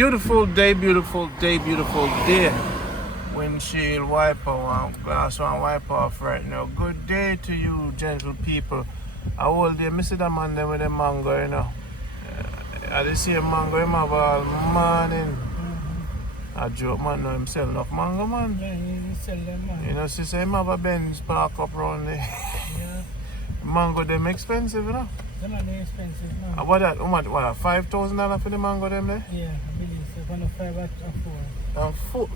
Beautiful day, beautiful day, beautiful day. Windshield wiper, one glass one wipe off right now. Good day to you, gentle people. I hold there, I see the man there with the mango, you know. I just see a mango him have all morning. I joke man know him sell enough mango man. Yeah, he sell them man. You know, she say him have a Benz park up round there. Yeah. Mango them expensive, you know. Them are the expensive man. What that? What $5,000 for the mango them there? Yeah, I believe so. One of 5 or 4.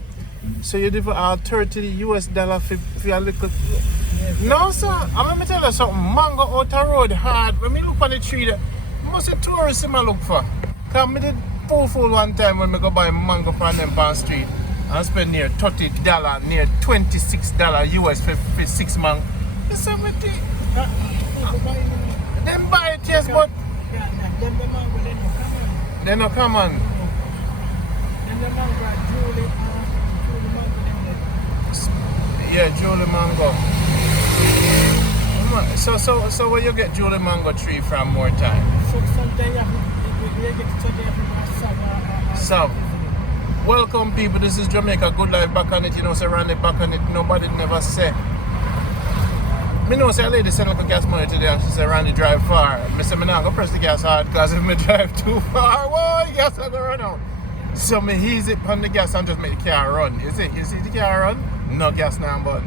So you give $30 for a little. Yes. No sir, I'm gonna tell you something. Mango out the road hard. When me look on the tree there, most of tourists I look for. Cause me did fool one time when me go buy mango from them on the street and spend near $30, near $26 US for 6 mango. You see me think? Them buy it, yes, but Yeah, them the mango they they no come on. no come on. Them the mango are Julie mango them there. Yeah, Julie mango. So where you get Julie mango tree from more time? So sometimes you have to get to the So, welcome people, this is Jamaica Good Life back on it, you know, say Randy back on it, nobody never say. Me know say a lady send like a gas money today and she say Randy drive far. Me say me not go press the gas hard because if me drive too far, whoa, the gas will go run out. So me ease it on the gas and just make the car run. You see the car run? No gas now button.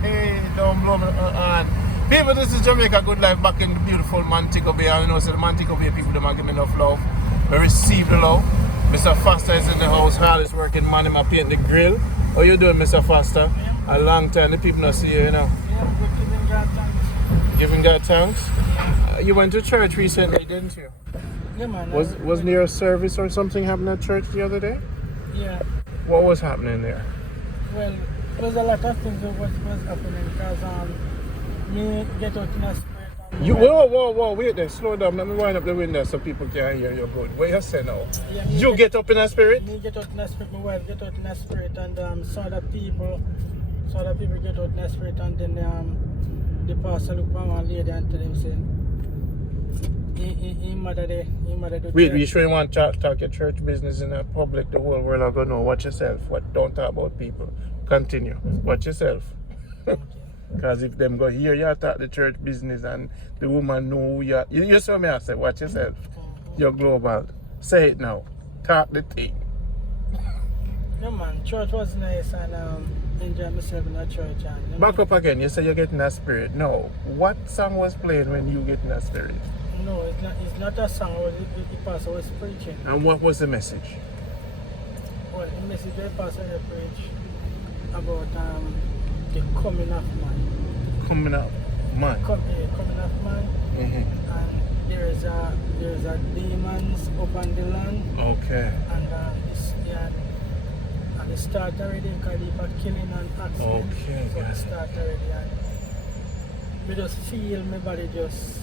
Hey, don't blow me on. People, this is Jamaica Good Life back in the beautiful Montego Bay. And you know, so the Montego Bay people, they might give me enough love. We receive the love. Mr. Foster is in the house. Hal is working, man. Him a paint the grill. How you doing, Mr. Foster? Yeah. A long time. The people not see you, you know. Yeah, we're giving God thanks. Giving God thanks. You went to church recently, didn't you? Yeah, man. Was there a service or something happening at church the other day? Yeah. What was happening there? Well, there was a lot of things that was happening because me get out in a spirit. Whoa, wait there, slow down. Let me wind up the window so people can hear you good. What you say now? Yeah, You get up in a spirit? Me get out in a spirit, my wife get out in a spirit, and some other people get out in a spirit, and then the pastor look for one lady and tell him saying, he mother do Wait, church. you sure you want to talk your church business in the public? The whole world are going to know. Watch yourself. Don't talk about people. Continue. Watch yourself. Because if them go hear you talk the church business and the woman know you saw me I say, watch yourself. You're global. Say it now. Talk the thing. Yeah man, church was nice and enjoy myself in the church. And, Back up again. You say you're getting a spirit. No. What song was playing when you getting a spirit? No, it's not a song. The pastor was preaching. And what was the message? Well, the message the pastor preached about the coming of man. Coming up. Man. Coming of man. Mm-hmm. And there's a demons up on the land. Okay. And it start already because they were killing and accident. Okay, So got it it. start already and me just feel my body just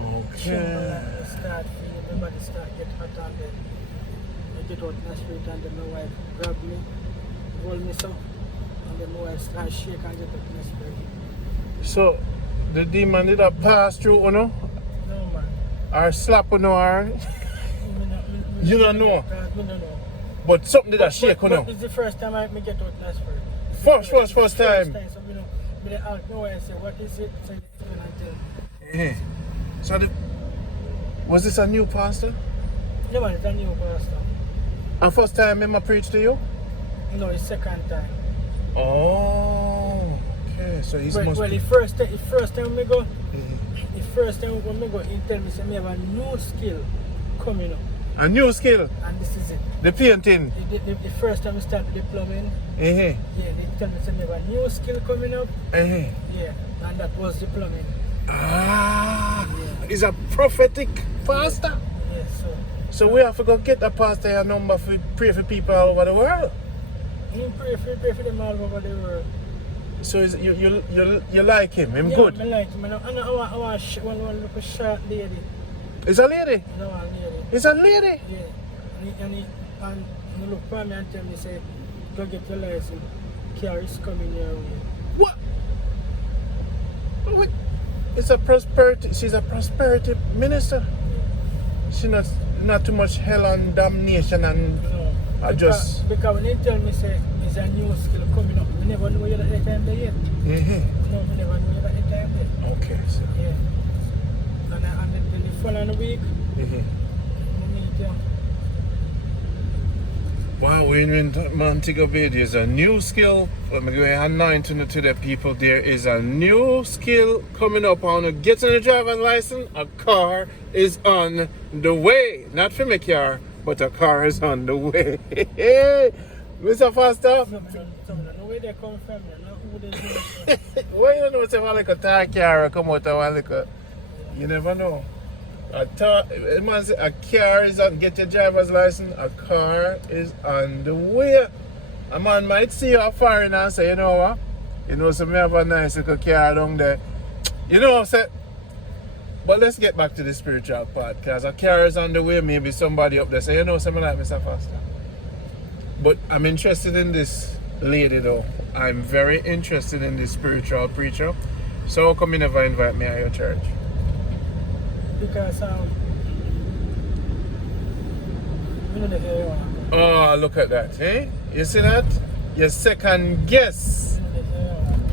Okay. and start feeling my body start get hot and then I get out in the street and then my wife grab me, hold me so and then my wife start shake and get out in the street. So the demon did that pass through, you know? No man. Or slap, you know, or You don't know? Me don't know. but something did that shake, you know? But it's the first time I get out in the street. First time. So me ask my wife say what is it? So I tell Yeah. So was this a new pastor? no man, it's a new pastor. A first time him preach to you? No, it's second time. Oh, okay. So he's Well, must the be... first time we go, Mhm. the first time when we go, he tell me say me have a new skill coming up, A new skill, and this is it. the painting. The first time we start with the plumbing, Uh-huh. yeah, they tell me say me have a new skill coming up, Uh-huh. yeah, and that was the plumbing. Ah, he's a prophetic pastor. Yeah, So we have to go get a pastor your number for pray for people all over the world. he pray for them all over the world. So you like him? Him Yeah, good? I like him. And I want one look a short lady. Is a lady? No, a lady. Is a lady? Yeah. And he look for me and tell me say, go get your license. Car is coming your way. What? It's a prosperity. She's a prosperity minister. She not not too much hell and damnation and I just... Because when they tell me say there's a new skill coming up, we never know you're at that time there yet. Mm-hmm. No, we never know you're at that time there. Okay, so... Yeah. And then the following week, Mm-hmm. we meet you. Wow, we're in Montego Bay. There's a new skill. I'm going to anoint to the people. There is a new skill coming up. I want to get on the driver's license. A car is on the way. Not for my car, but a car is on the way. Mr. Foster? So, no way they come from, not who they do. Well, you know, if I like a tar car come out of one, like a, you never know. A car is on, get your driver's license, a car is on the way. A man might see you far and say, you know what? You know, so me have a nice little car down there. You know what I'm saying? But let's get back to the spiritual part, because a car is on the way, maybe somebody up there say, you know, something like Mr. Foster. But I'm interested in this lady though. I'm very interested in this spiritual preacher. So how come you never invite me at your church? Because you know the area. Oh, look at that, eh? You see that? Your second guess.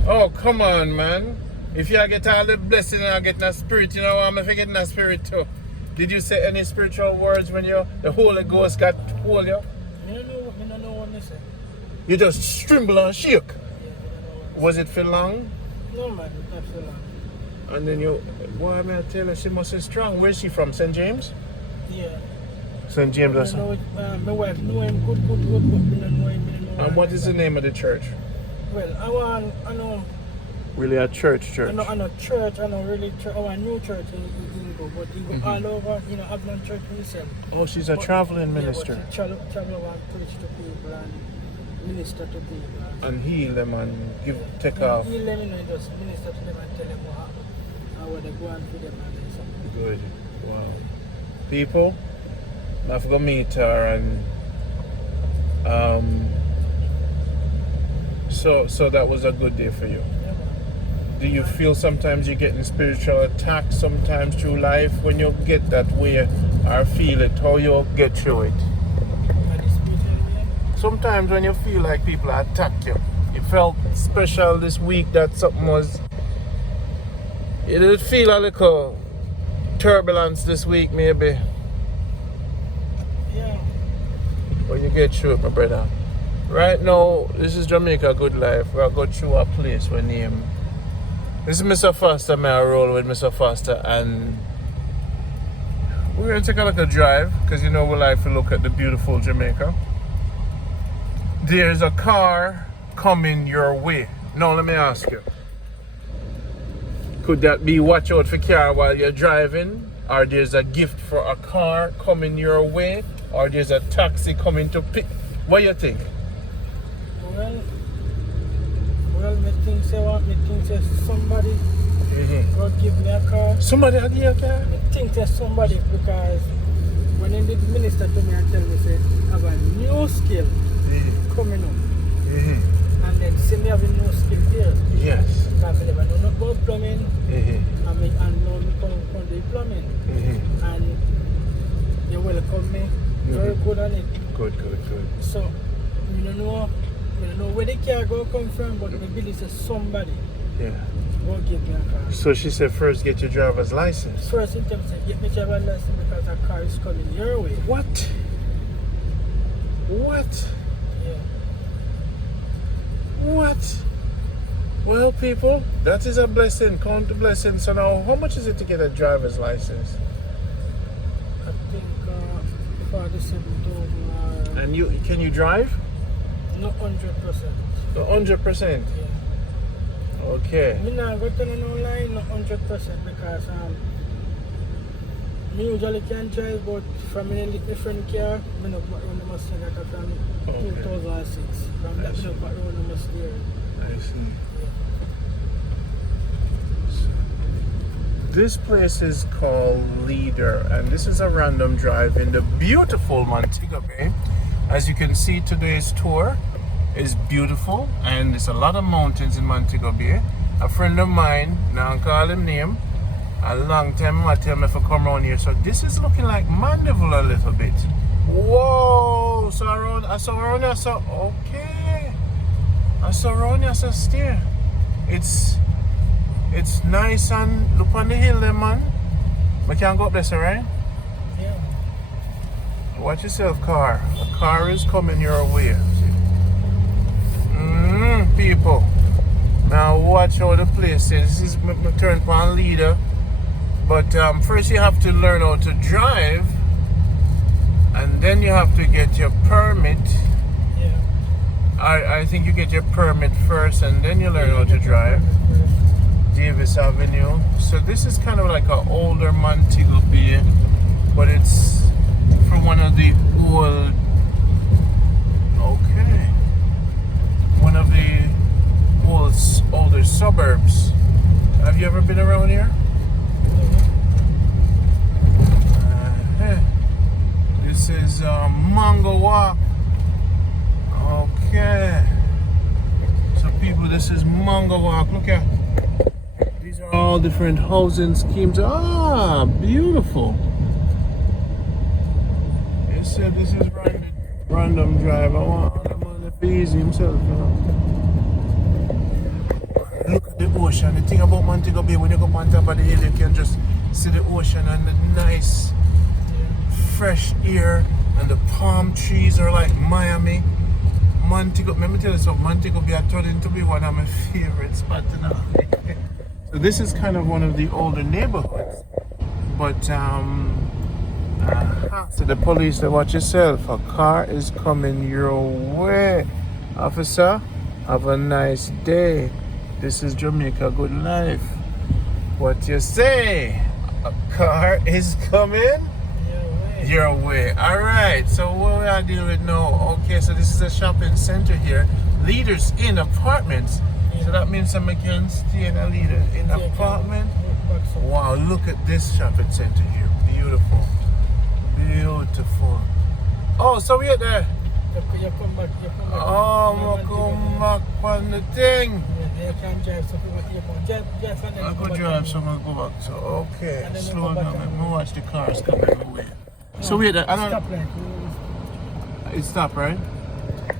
Oh, come on, man. If you get all the blessing and I get that spirit, you know, I'm getting that spirit too. Did you say any spiritual words when the Holy Ghost got hold you? I don't know what they say. You just tremble and shake. Was it for long? No, man, not for long. And then boy, may I tell her, she must be strong. Where's she from? St. James? Yeah. St. James I also. know my wife know him good, but I know him. And what is the name of the church? Well, I know. Really a church? I know church, I know really church, a new church in go, but he go all over, I've done church himself. Oh, she's a traveling minister. But he travel and preach to people and minister to people. And heal them and take off. Heal them, just minister to them and tell them what happened. And where they go and feed them and something. Good. Wow. People, I have to go meet her and so that was a good day for you. Yeah, man. Do you feel sometimes you're getting spiritual attacks sometimes through life when you get that way or feel it? How you get through it? Sometimes when you feel like people attack you, you felt special this week that something was, you did feel a little turbulence this week maybe. Yeah. But you get through it, my brother. Right now, this is Jamaica Good Life. We're going through a place we name. This is Mr. Foster. May I roll with Mr. Foster, and we're going to take a look at drive because we like to look at the beautiful Jamaica. There's a car coming your way. Now let me ask you. Could that be watch out for car while you're driving? Or there's a gift for a car coming your way? Or there's a taxi coming to pick? What do you think? Well, me think say somebody God give me a car. Somebody will give you a car? I think there's somebody, because when they did minister to me and tell me say I have a new skill coming up. And then see me have a new skill here. Yes. Because I never know about plumbing. And now me come from the plumbing. And you welcome me very good on it. Good. So I don't know where the car go come from, but me believe say somebody will give me a car. So she said first get your driver's license. First in terms of get me driver's license because a car is coming your way. What? Yeah. What? Well, people, that is a blessing. Count the blessing. So now, how much is it to get a driver's license? I think 47,000. And can you drive? Not 100%. 100%. Yeah. Okay. Me not go to no line, not 100% because me usually can drive, but from a different car, me not run the Mustang like from 2006. From that, me not run the Mustang. I see. This place is called Leader, and this is a random drive in the beautiful Montego Bay. As you can see, today's tour is beautiful, and there's a lot of mountains in Montego Bay. A friend of mine, now I'll call him name, A long time I tell me if I come around here. So this is looking like Mandeville a little bit. Whoa! So I saw around here, so okay. I saw around here, so steer. It's nice and look on the hill there, man. We can go up there, right? Yeah. Watch yourself, car. A car is coming your way. People. Now watch how the place is. This is my turn point leader. But first you have to learn how to drive. And then you have to get your permit. Yeah. I think you get your permit first and then you learn how to drive. Davis Avenue. So this is kind of like an older Montego Bay, but it's from one of the old, one of the older suburbs. Have you ever been around here? This is Mango Walk. Okay. So people, this is Mango Walk. Look at. These are all different housing schemes. Ah, beautiful. They said this is random drive. I want the man to easy himself, you know. Look at the ocean. The thing about Montego Bay, when you go on top of the hill, you can just see the ocean and the nice fresh air, and the palm trees are like Miami. Montego, let me tell you something, Montego Bay turned into be one of my favorite spots now. So this is kind of one of the older neighborhoods. But so the police, they watch yourself. A car is coming your way. Officer, have a nice day. This is Jamaica Good Life. What you say? A car is coming your way. Alright, so what we are dealing with now? Okay, so this is a shopping center here. Leaders in apartments. So that means someone can stay in a leader in an apartment. Wow, look at this shopping center here. Beautiful. Beautiful. Oh, so we're there. You come back. Oh, I come back on the thing. You can drive some people. I could drive some and go back. So, okay. Slow down. I'm going to watch the cars coming away. So we're there. Stop like. It stopped, right?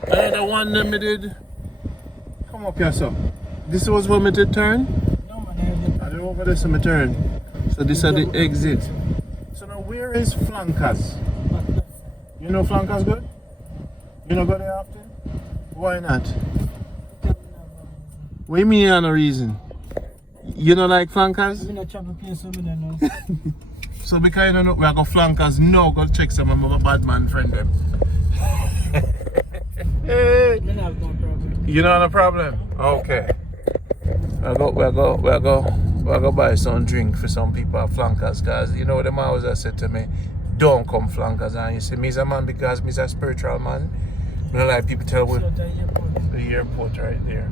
The one that we did. Come up here, so. This was where we did turn? No, man. I don't know where this is my turn. So this is the exit. So now where is Flankers? You know Flankers good? You know go there often? Why not? What do you mean you have no reason? You don't like Flankers? I'm not travel place, so I don't know. So because you don't know, we are going to Flankers now, go check some of my bad man friend them. Hey. I have no problem. You don't have a problem? Okay. We'll go buy some drink for some people at Flankers, because you know them always said to me, don't come Flankers. And you see, me's a man because me's a spiritual man. I don't like people tell me the airport right there.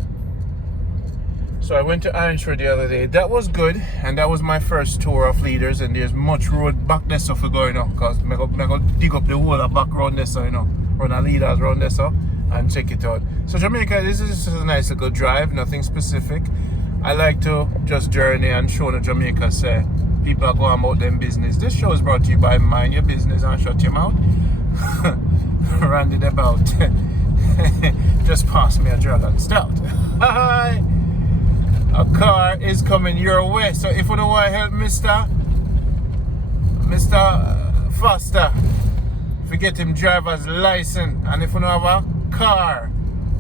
So I went to Ironshore the other day. That was good, and that was my first tour of leaders. And there's much road back there so for going on, because I go dig up the whole of back round there, so you know, run a leaders round there, so and check it out. So Jamaica, this is just a nice little drive, nothing specific. I like to just journey and show the Jamaica, say people are going about them business. This show is brought to you by Mind Your Business and Shut Your Mouth. Randy about. Just pass me a dragon stout. Hi. A car is coming your way. So if you don't want to help Mr. Foster, forget him driver's license. And if you don't have a car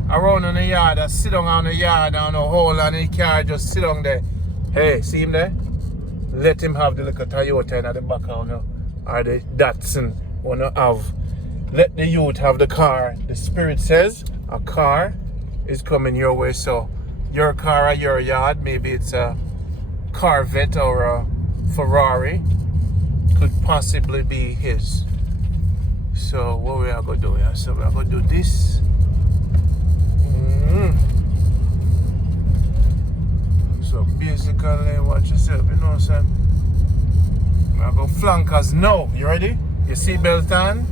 around in the yard, that sit down on the yard and a hole on the car, just sit down there. Hey, see him there? Let him have the little Toyota in the background, or the Datsun wanna have. Let the youth have the car. The Spirit says a car is coming your way. So your car or your yard, maybe it's a Corvette or a Ferrari, could possibly be his. So what we are gonna do here? So we are gonna do this. So basically, watch yourself, you know what I'm saying? We are gonna Flankers now. You ready? Your seatbelt on?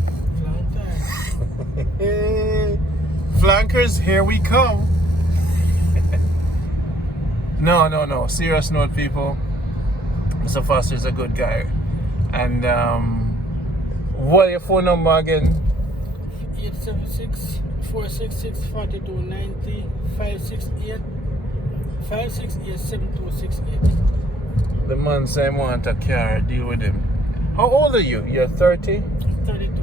Flankers, here we come. No. Serious note, people. Mr. Foster is a good guy. And what your phone number again? 876-466-4290 568-7268. The man say want a car, deal with him. How old are you? You're 30? 32.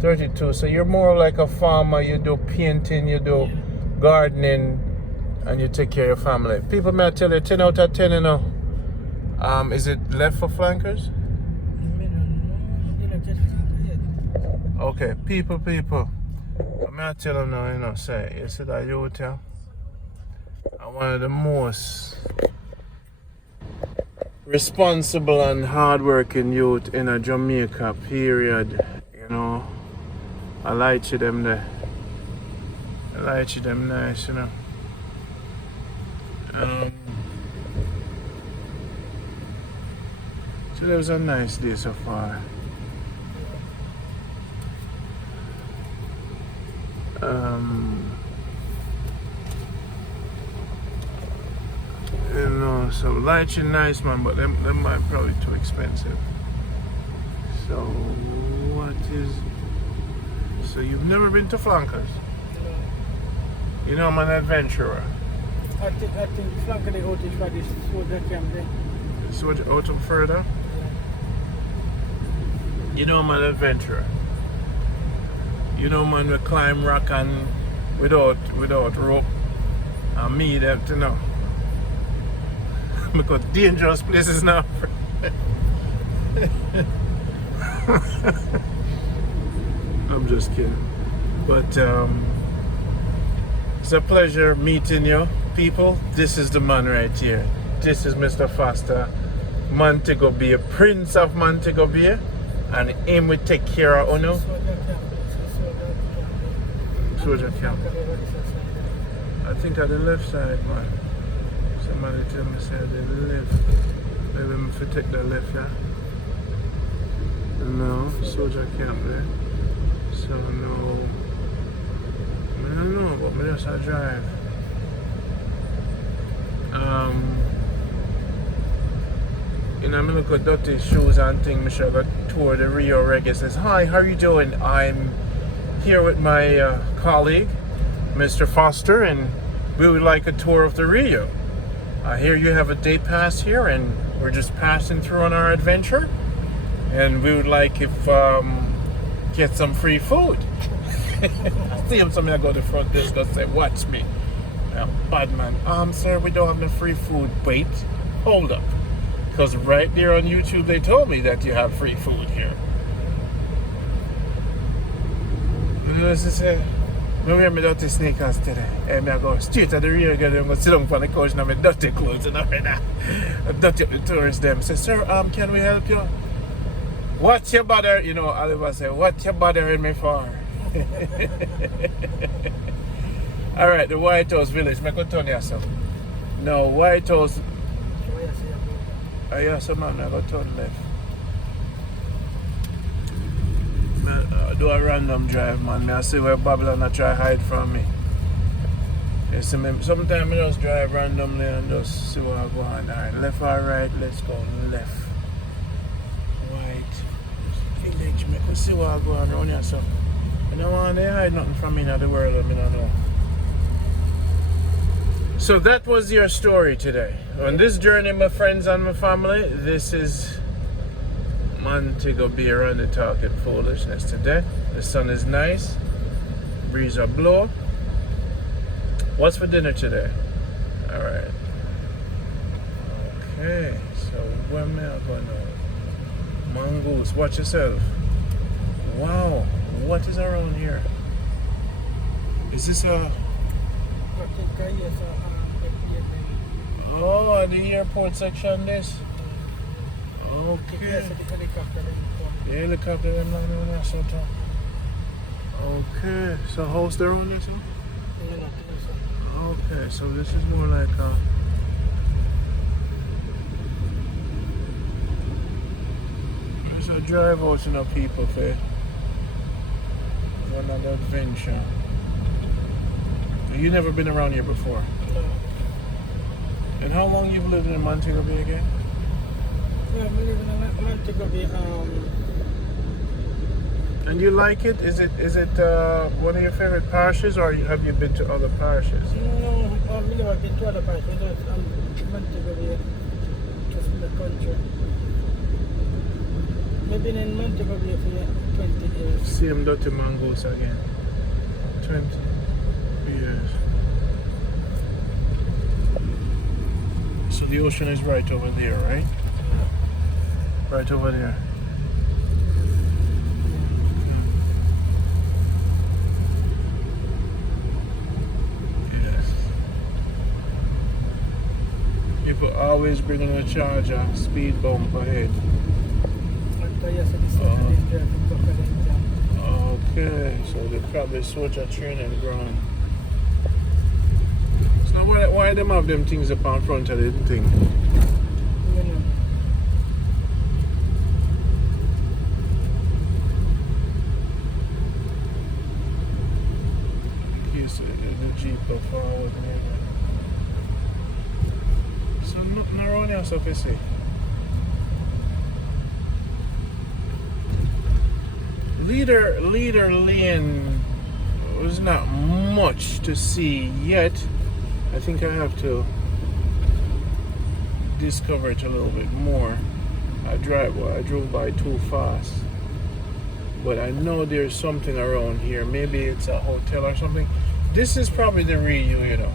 32. So you're more like a farmer. You do painting, you do gardening, and you take care of your family. People may tell you 10 out of 10, you know. Is it left for flankers? Okay, people. I'm gonna tell them now, you know, say, you see that youth here? I'm one of the most responsible and hardworking youth in a Jamaica, period. You know, I like you them there. I like you them nice, you know. So it was a nice day so far. You know, so lights are nice, man, but them might probably too expensive. So what is? So you've never been to Flankers? You know I'm an adventurer. I think Flanker the out is for this soldier camp there. So out of further? You know I'm an adventurer. You know man, we climb rock and without rope. And me them to know. Because dangerous places now. I'm just kidding. But it's a pleasure meeting you people. This is the man right here. This is Mr. Foster, Montego Bay, Prince of Montego Bay, and him will take care of Uno. Soldier camp. I think at the left side, man. Somebody tell me say the left. Maybe I'm to take the left, yeah? No, soldier camp there. So no. I don't know, but I just drive. You know, I look at dirty shoes and things. I should go tour the Rio Reggae. Says, hi, how are you doing? I'm here with my colleague, Mr. Foster, and we would like a tour of the Rio. I hear you have a day pass here, and we're just passing through on our adventure. And we would like if get some free food. I see him, somebody go to the front desk and say, watch me. Bad man. Sir, we don't have no free food. Wait, hold up. Because right there on YouTube, they told me that you have free food here. As I say, I wear my dirty sneakers today. And I go straight to the rear again and I'm going to sit down on the couch and my dirty clothes and everything. I dirty up the tourists them. Say, sir, can we help you? What you bother, you know, Oliver say, what you bothering me for? Alright, the White House Village, I could turn here, so. No, White House. Oh yeah, so man, I got turn left. I do a random drive, man. I see where Babylon I try hide from me. You see me, sometimes I just drive randomly and just see what I go on. Alright, left or right, let's go left. White Village, I can see what I go on around here, so. I don't want to hide nothing from me in the world, I mean, I know. So that was your story today. On this journey, my friends and my family, this is Montego Bay around the talking foolishness today. The sun is nice, breeze are blow. What's for dinner today? Alright. Okay, so where am I going now? Mongoose, watch yourself. Wow, what is around here? Is this a... Oh, the airport section, this. Okay. The helicopter, them not doing that so too. Okay, so how's there on this one? Okay, so this is more like a... It's a drive out, you know, people for another adventure. You never been around here before? And how long you've lived in Montego Bay again? Yeah, I live in Montego Bay. And you like it? Is it one of your favorite parishes, or have you been to other parishes? No, I've never been to other parts. Montego Bay, just in the country. I've been in Montego Bay for 20 years. Same dirty mangoes again. 20 years. So the ocean is right over there, right? Right over there. Yes. People always bringing a charger, speed bump ahead. Okay, so they probably switch a train and ground. So now why them have them things up on front of the thing? In case the Jeep go forward. So nothing around here, so to say. Leader Lane was not much to see yet. I think I have to discover it a little bit more. I drove by too fast, but I know there's something around here. Maybe it's a hotel or something. This is probably the Rio, you know.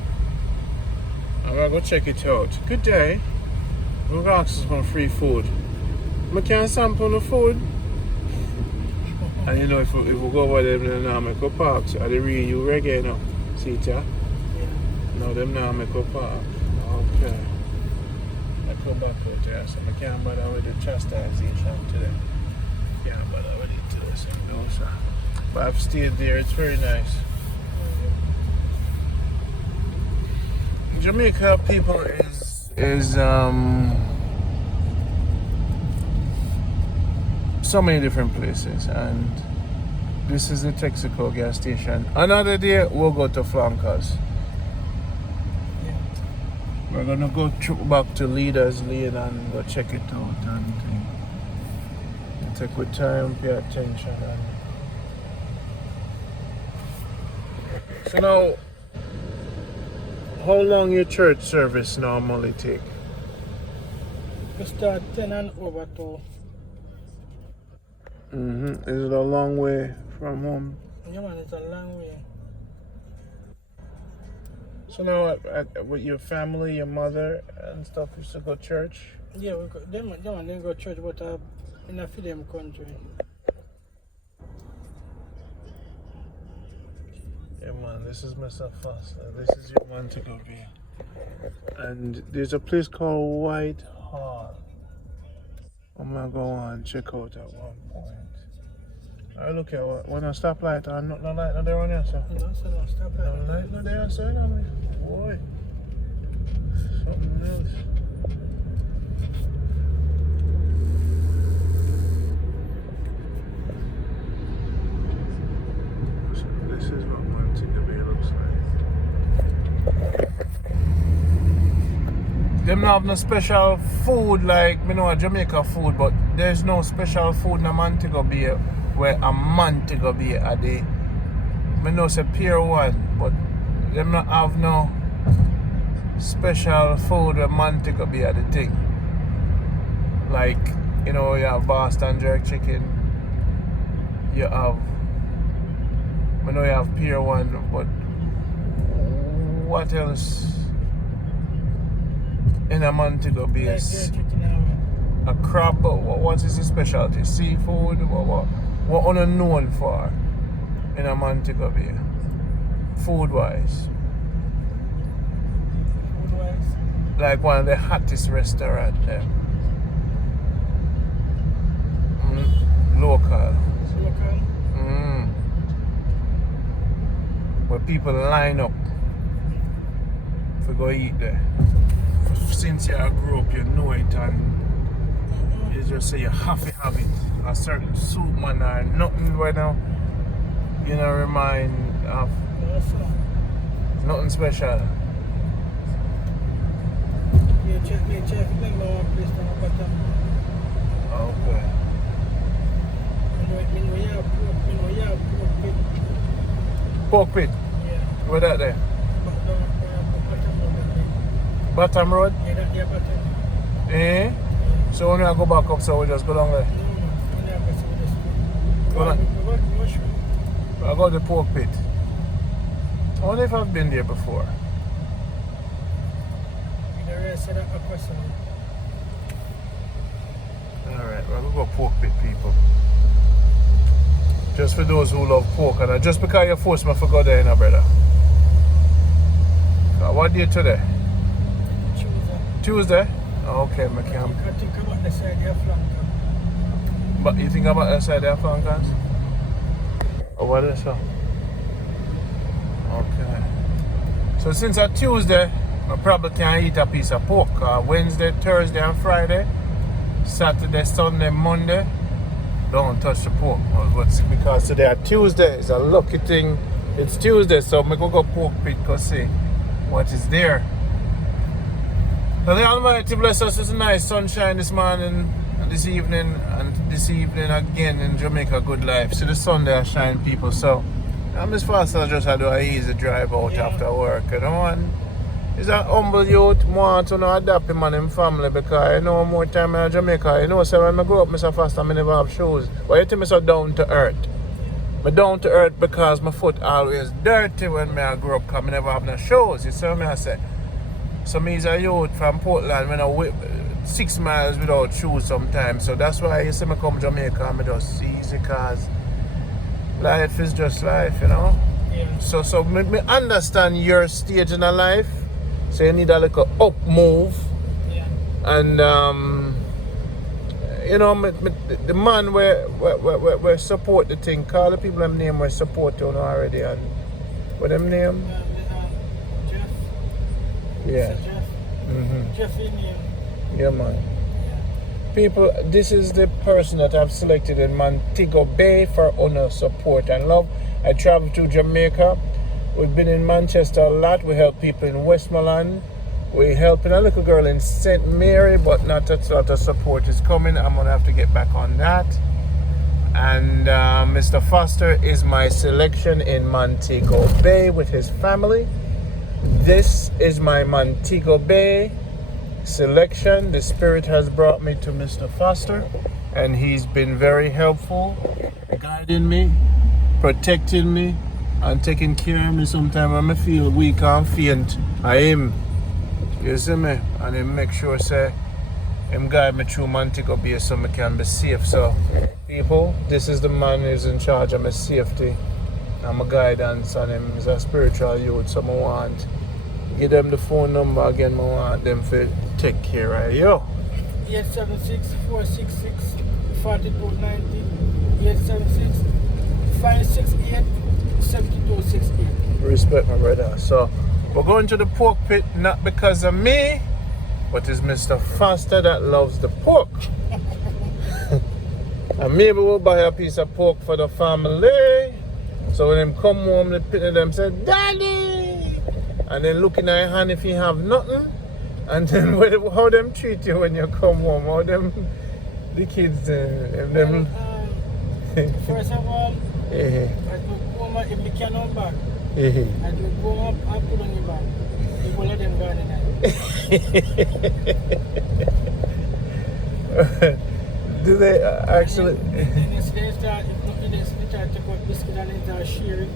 I'm gonna go check it out. Good day. We're gonna ask for free food. I can sample the food. And you know, if we go over there, then now make a park. So the real you reggae, you know. See it, yeah? No, them now make a park. Okay. I come back out there, so I can't bother with the chastisation today. Can't bother with it today, so no, sir. But I've stayed there, it's very nice. Jamaica people is so many different places, and this is the Texaco gas station. Another day we'll go to Flankers. We're gonna go back to Leaders Lane and go check it out and take with time, pay attention. So now, how long your church service normally take? We start 10 and over to. Is it a long way from home? Yeah, man, it's a long way. So now, with your family, your mother and stuff, you used to go to church? Yeah, they go to church, but in a film country. Yeah, man, this is Mr. Foster. This is your Montego Bay. And there's a place called White Hall. I'm gonna go and check out at one point. I look at what when I stop light, no light no there on here, sir. No, sir, no stop No light no there, sir. No, me. Boy, something else. So this is what Montego Bay looks like. Them not have no special food like me know a Jamaica food, but there's no special food in Montego Bay where a Montego Bay a day. Me know say Pier 1, but them not have no special food where Montego Bay are the thing. Like, you know, you have Boston jerk chicken, you have, I know you have Pier 1, but what else in a Montego Bay? A crab, what is the specialty? Seafood? What unknown for in a Montego Bay? Food-wise? Like one of the hottest restaurants there. Local. Where people line up to go eat there. Since you grew up, you know it, and you just say you have to have it. A certain soup, man, or nothing right now. You know, remind of nothing special. Yeah, check. Okay. Pork pit. Where that there? Bottom road? Yeah, that there bottom. Eh? So when I go back up, so we just go down there. I go to the pork pit. I wonder if I've been there before. Alright, well, we go pork pit, people. Just for those who love pork, and just because you forced me to go there, brother. What day today? Tuesday? Okay, my camp. I think about the side of your flank. But you think about the side of your flankers? Or what is that? Okay. So since it's Tuesday, I probably can eat a piece of pork. Wednesday, Thursday and Friday, Saturday, Sunday, Monday, don't touch the pork. Because today Tuesday is a lucky thing. It's Tuesday, so I'm going to go pork pit to see what is there. So the Almighty bless us with nice sunshine this morning and this evening again in Jamaica Good Life. See the sun there shine, people. So I'm as fast as just I do an easy drive out after work, you know. And it's a humble youth, want to adapt him and his family because I know more time in Jamaica. You know, so when I grow up, Mr. Fast, I never have shoes. Why you think I'm so down to earth? I'm down to earth because my foot always dirty when I grow up because I never have no shoes. You see what I say? So me is a youth from Portland when I whip 6 miles without shoes sometimes. So that's why you see me come to Jamaica and I just easy because life is just life, you know. Yeah. So me understand your stage in a life. So you need a little up move. Yeah. And you know, the man where support the thing, call the people them name where support you know already, and what them name? Jeff. Yeah. Jeff. Mm-hmm. Jeff in here. Yeah, man. Yeah. People, this is the person that I've selected in Montego Bay for honor, support, and love. I traveled to Jamaica. We've been in Manchester a lot. We help people in Westmoreland. We're helping a little girl in St. Mary, but not a lot of support is coming. I'm going to have to get back on that. And Mr. Foster is my selection in Montego Bay with his family. This is my Montego Bay selection. The Spirit has brought me to Mr. Foster, and he's been very helpful, guiding me, protecting me, and taking care of me sometimes when I feel weak and faint. I am. You see me? And he make sure say him guide me through Montego Bay so I can be safe. So people, this is the man who's in charge of my safety and my guidance, and him is a spiritual youth, so I want give them the phone number again. I want them to take care of you. 876-466-4290 876-568-7268. Respect, my brother. So we're going to the pork pit not because of me, but it's Mr. Foster that loves the pork. And maybe we'll buy a piece of pork for the family. So when them come home, the pit of them say, Daddy! And then look in your hand if you have nothing. And then how them treat you when you come home? How them, the kids, them... First of all, I do go home if they can't come back. I do go up and put on your back. You will let them go in the night. Do they actually? Then they start, if nothing else, they try to take out biscuit and they start sharing.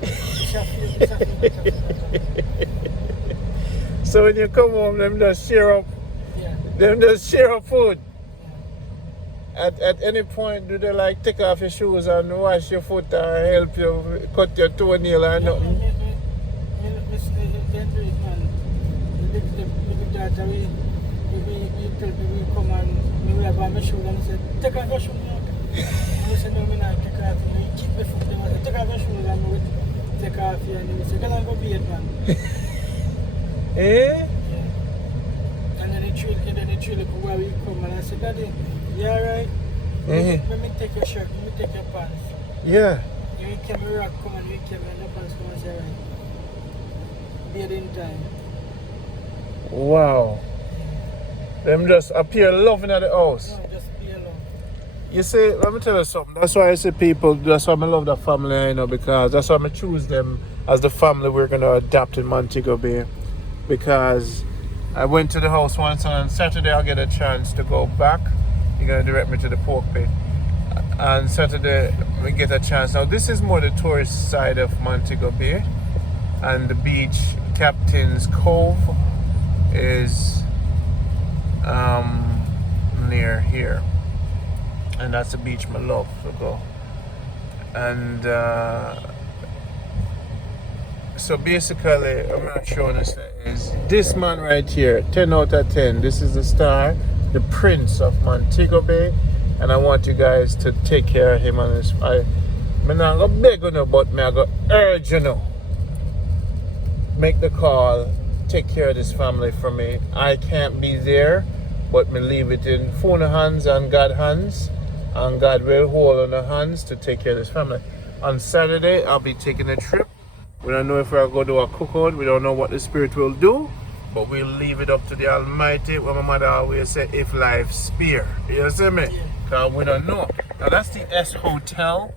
So when you come home, them just share up. Yeah. Them just share up food. At any point, do they like take off your shoes and wash your foot and help you cut your toenail or nothing? We come and we have my shoes and say, take off your shoes. I said, no, I'm not take off. You keep the foot. Take off your shoes and we take off here. And we say, go and go be it, man. Eh? Yeah. And then they trail up where we come and I said, Daddy, you alright? Let me take your shirt, let me take your pants. Yeah. You came a rock come and you came and the pants come and say, right. Bathing time. Wow. Them just appear loving at the house. No, just be alone. You see, let me tell you something. That's why I say people, that's why I love that family, you know, because that's why I choose them as the family we're going to adopt in Montego Bay. Because I went to the house once on Saturday, I'll get a chance to go back. You're going to direct me to the pork pit. And Saturday, we get a chance. Now, this is more the tourist side of Montego Bay. And the beach, Captain's Cove, is near here. And that's the beach I love to go. And so basically, I'm not showing us that is this man right here, 10 out of 10. This is the star, the prince of Montego Bay. And I want you guys to take care of him on this. I'm not going to beg you no, but I'm going to urge you no. Make the call, take care of this family for me. I can't be there, but me leave it in phone hands and God hands. And God will hold on the hands to take care of this family. On Saturday, I'll be taking a trip. We don't know if we'll go to a cookout. We don't know what the Spirit will do. But we'll leave it up to the Almighty. What my mother always say, if life spare. You see me? Because we don't know. Now that's the S Hotel.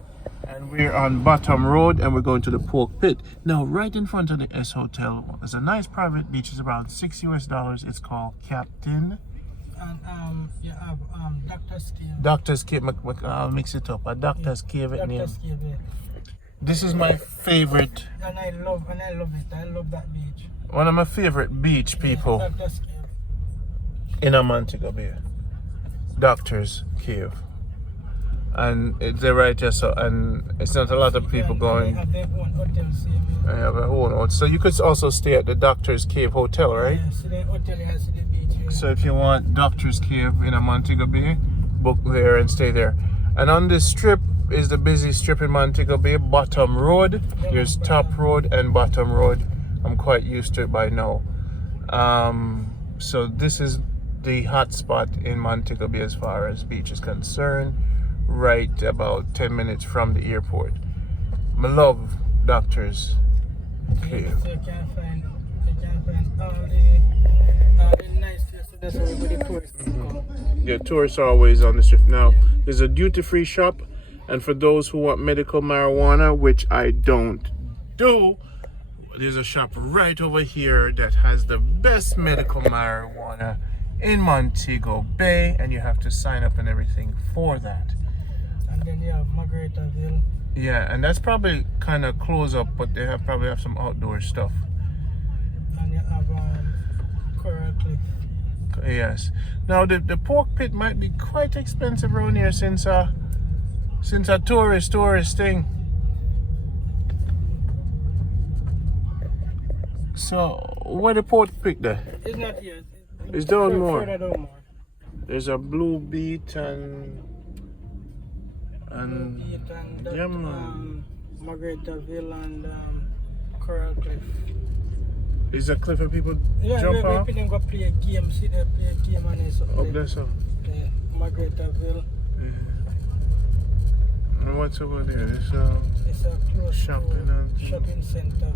And we're on Bottom Road and we're going to the pork pit. Now right in front of the S Hotel, there's a nice private beach. It's around $6 US. It's called Captain. And you have Doctor's Cave. Doctor's Cave, I'll mix it up. A Doctor's Cave at name. Doctor's Cave, yeah. This is my favorite. And I love it. I love that beach. One of my favorite beach people Doctor's Cave. in Montego Bay. Doctor's Cave. And they're right here, so and it's not a lot of people going. They have their own hotel, I have a whole hotel. So you could also stay at the Doctor's Cave Hotel, right? Yeah, so the hotel has the beach. Yeah. So if you want Doctor's Cave in Montego Bay, book there and stay there. And on this strip is the busy strip in Montego Bay, Bottom Road. There's Top Road and Bottom Road. I'm quite used to it by now. So this is the hot spot in Montego Bay as far as beach is concerned. Right about 10 minutes from the airport. I love Doctor's Cave. So you can find all the nice places. That's where the tourists come. Yeah, tourists are always on the strip. Now, there's a duty-free shop, and for those who want medical marijuana, which I don't do, there's a shop right over here that has the best medical marijuana in Montego Bay, and you have to sign up and everything for that. And then you have Margaritaville. Yeah, and that's probably kind of close up, but they probably have some outdoor stuff. And you have Coral Cliff. Yes. Now the pork pit might be quite expensive around here since a tourist thing. So where the pork pit there? It's not here. It's down more. Further down more. There's a Blue Beat and yeah, man. Margaritaville and Coral Cliff. Is a cliff where people Yeah, jump we off? people go play a game, see they play a game and it's Up there, so. Margaritaville. Yeah. And what's over there? It's a close shopping and shopping center.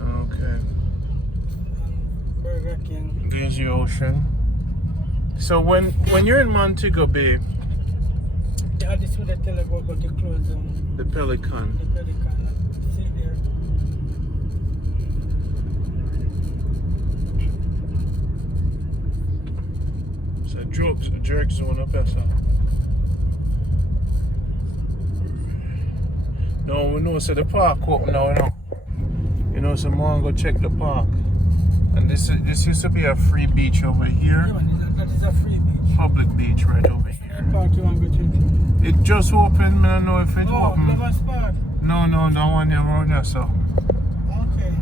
Okay. And Burger King. There's the ocean. So when you're in Montego Bay, Yeah, this is what they tell about the close down. the Pelican. The Pelican. See there. It's a jerk zone up there, so. No, we know so the park open now, you know. You know, so more go check the park. And this used to be a free beach over here. Yeah, man, that is a free beach. Public beach right over here. Park you want to go check? It just opened, I don't know if it Oh, opened. Clever's Park. No, that one here around here, so. Okay.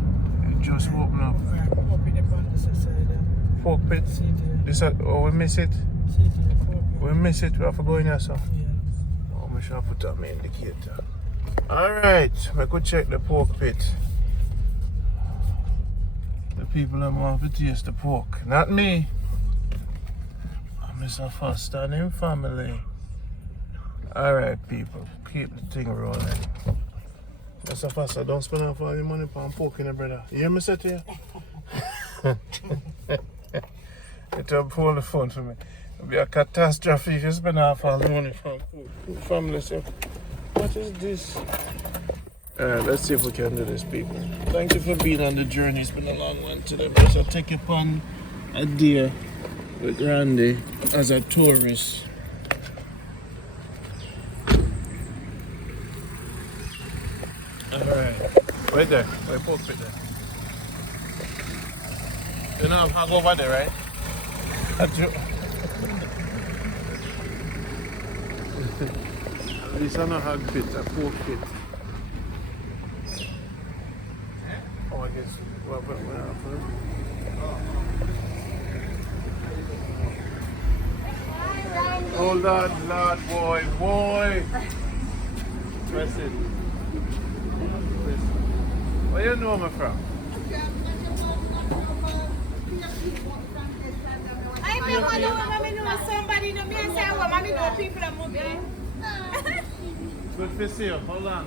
It just opened up. Alright, open up on this side there. Pork pit. See there. This we miss it. See there. Pork pit. We miss it, we have to go in here, so. Yeah. Oh, I should put on my indicator. Alright, we could check the pork pit. The people that want to taste the pork. Not me. I'm Mr. Foster and him family. Alright, people. Keep the thing rolling. Mr. Foster, don't spend off all your money on pork, in brother. You hear me say to you? It will hold the phone for me. It'll be a catastrophe if you spend half all the money from food. Family, so what is this? Alright, let's see if we can do this, people. Thank you for being on the journey. It's been a long one today, but I'll take you upon a day with Randy as a tourist. Alright, right there, wait, pork pit there. You know how to go over there, right? At least I know how to pit, a pork pit. Oh, I guess what happened? Oh, Lord, boy. Press it. Where you know me from? I know somebody know me and say, well, mommy know people at MoBay. Good to see you. Hold on.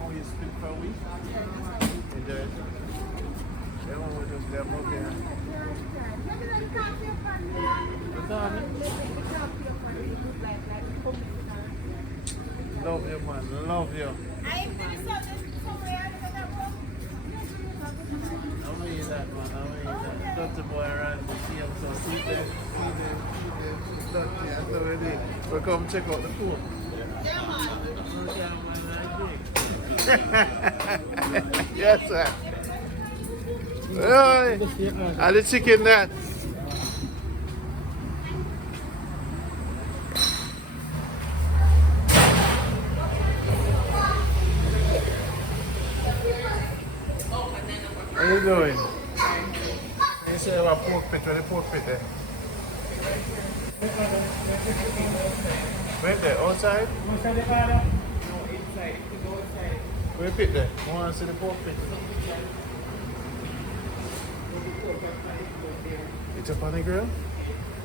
Oh, you speak for a week? You did. Yeah, we just there MoBay. Love you, man. Love you. I am doing somewhere. How many is that, man? How many is that? Got the boy around the see him, so see there. That's already. We'll come check out the pool. Yes, sir. Oi, are the chicken that? How you doing? You say about pork pit, where the pork pit there? Right there, outside? Outside the car? No, inside. Go outside. Where the pit there? I want to see the pork pit. It's up on the grill?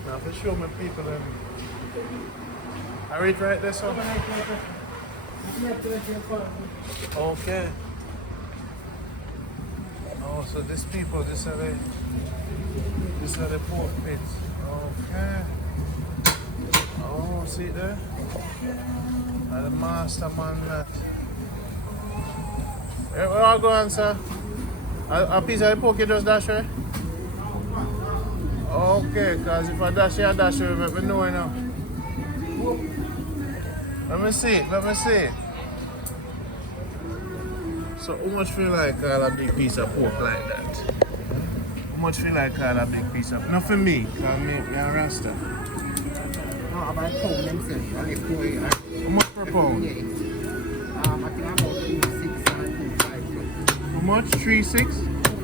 Now for sure my people them. I read right there, so? Okay. Oh, so these people, these are the pork pits. Okay. Oh, see there? And the master man that. Hey, where are you going, sir? A piece of the pork you just dash, right? Okay, because if I dash you, let me know now. Let me see. So how much feel like a big piece of pork like that? How much feel like a big piece of... Not for me, because me a Rasta. No, about a pound themselves. Only four. How much per pound? I think about 2.6 and 2.5. How much? 3.6?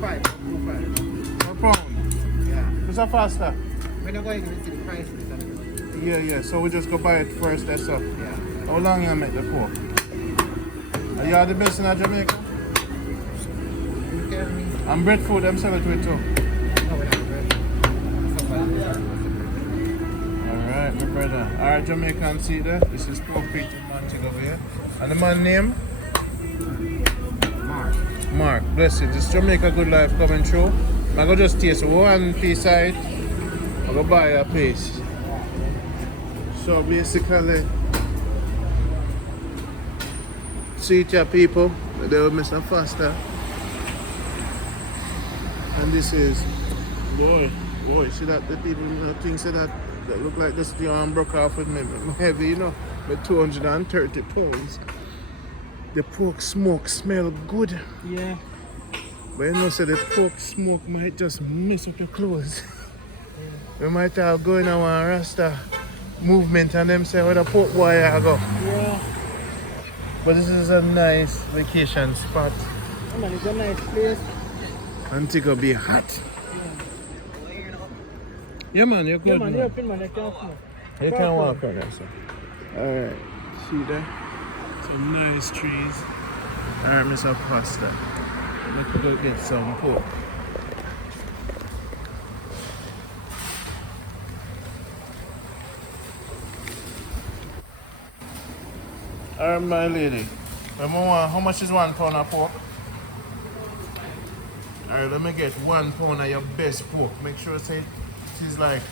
2.5. Per pound? Yeah. What's a faster? We're not going to see the prices. Yeah. So we just go buy it first, that's all. Yeah. How long you make the pork? Are you the best in Jamaica? You tell me. And bread food, them sell it with too. No, we're not good. Alright, my brother. Alright, Jamaican see there. This is pork pit in Montego Bay. And the man name? Mark. Bless you. This Jamaica Good Life coming through. I go just taste one piece of it. I go buy a piece. So basically, see your people. They will miss them faster. And this is, boy, see that the people things that look like this the arm broke off with me. I'm heavy, you know, with 230 pounds. The pork smoke smell good. Yeah. But you know, so the pork smoke might just mess up your clothes. We might have going on a Rasta movement and them say where the pork boy I go. Yeah. But this is a nice vacation spot. Oh man, it's a nice place. Montego Bay hot. Yeah man, you're good. Yeah man, you're open man, you can't smoke. You can walk on there, sir. Alright, see there? Some nice trees. Alright, Mr. Pasta. Let's go get some pork. Alright, my lady. How much is 1 pound of pork? Alright, let me get 1 pound of your best pork. Make sure it's is like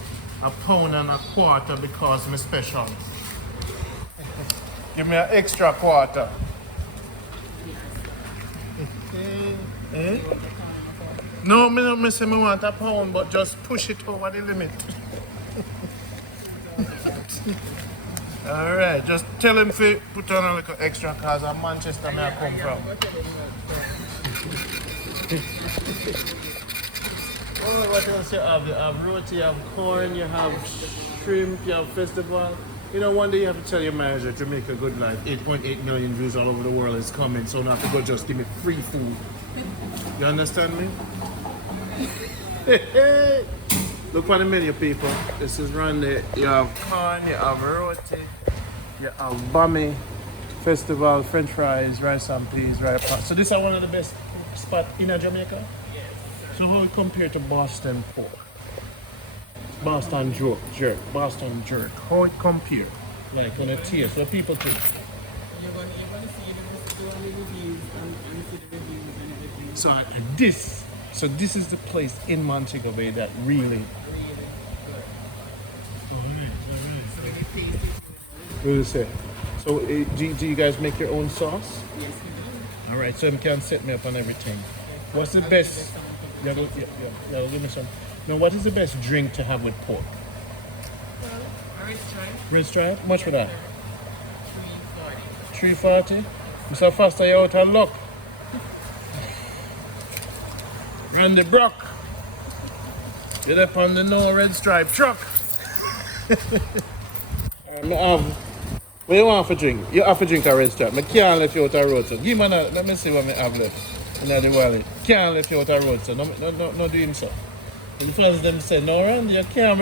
a pound and a quarter because I'm special. Give me an extra quarter. Eh? No, me say me want a pound, but just push it over the limit. Alright, just tell him to put on a little extra cause I'm Manchester where I come from. Oh, what else you have? You have roti, you have corn, you have shrimp, you have festival. You know, one day you have to tell your manager, Jamaica Good Life, 8.8 million views all over the world is coming, so now have to go just give me free food. You understand me? Look for the menu, people. This is Randy. You have corn, you have roti, you have bami, festival, french fries, rice and peas, rice pot. So this is one of the best spots in Jamaica? Yes. So how it compare to Boston pork? Boston jerk, Boston jerk. How it compare? Like on a taste, what people think? You're going to see the reviews and see the reviews and everything. So this is the place in Montego Bay that really Good. What do you say? So do you guys make your own sauce? Yes, we do. All right, so you can set me up on everything. What's the best? Yeah, give me some. Now, what is the best drink to have with pork? Red stripe. Red stripe? How much for that? $3.40. $3.40? Mr. Foster, you're out of luck. Randy Brock. Get up on the no red stripe truck. What you want for drink? You have to drink a red stripe. I can't let you out the road, so give me another. Let me see what I have left in the wallet. Can't let you out the road, so no doing so. And the friends them say, no Randy, you can't.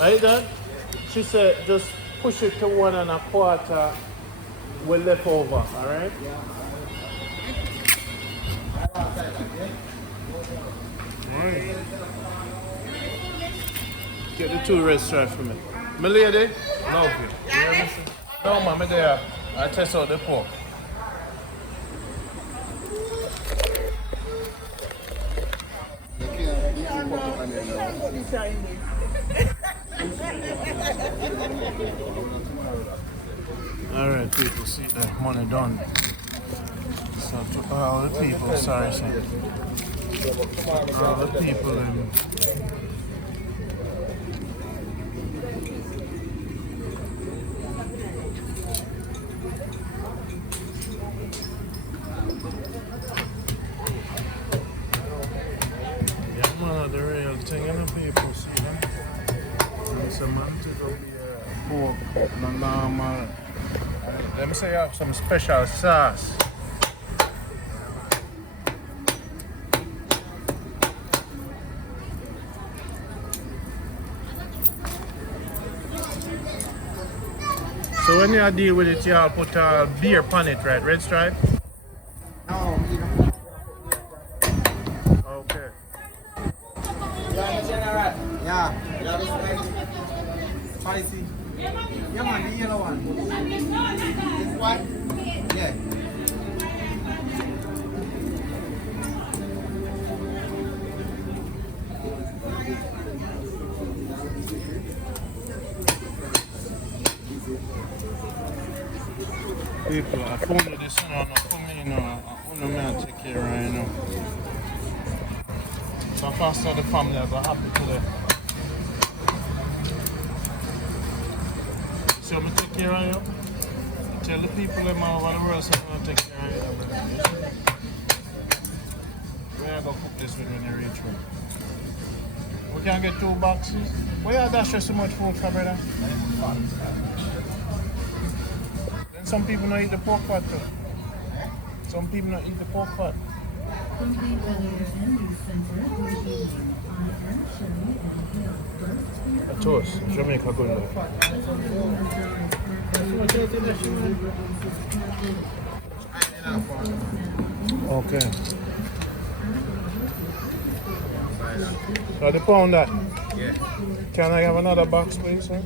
Are done? She said just push it to 1 1/4 with leftover, alright? Alright. Get the 2 red stripes for me. My lady, love you. No, mama, there. I test out the pork. Alright, people, see that money done. So to all the people, sorry, sir. All the people in. The real thing, and the people see them. It's a Montego Bay pork, no normal. Let me say you have some special sauce. So when you deal with it, you all put beer on it, right? Red stripe? No, you know. Okay. Yeah, spicy. Yeah, man, the yellow one. This one? Yeah. People, I found this one, for me, I don't take care right now. So faster the family are happy today. So I'm take care of you. Tell the people them all over the world so I'm gonna take care of you. Where I go cook this with when you reach home? We can get 2 boxes. Where you dash so much food for, brother? Then some people don't eat the pork fat too. Some people don't eat the pork fat. A toast, Jamaica Good Life. Okay. So the pound that? Yeah. Can I have another box, please, sir?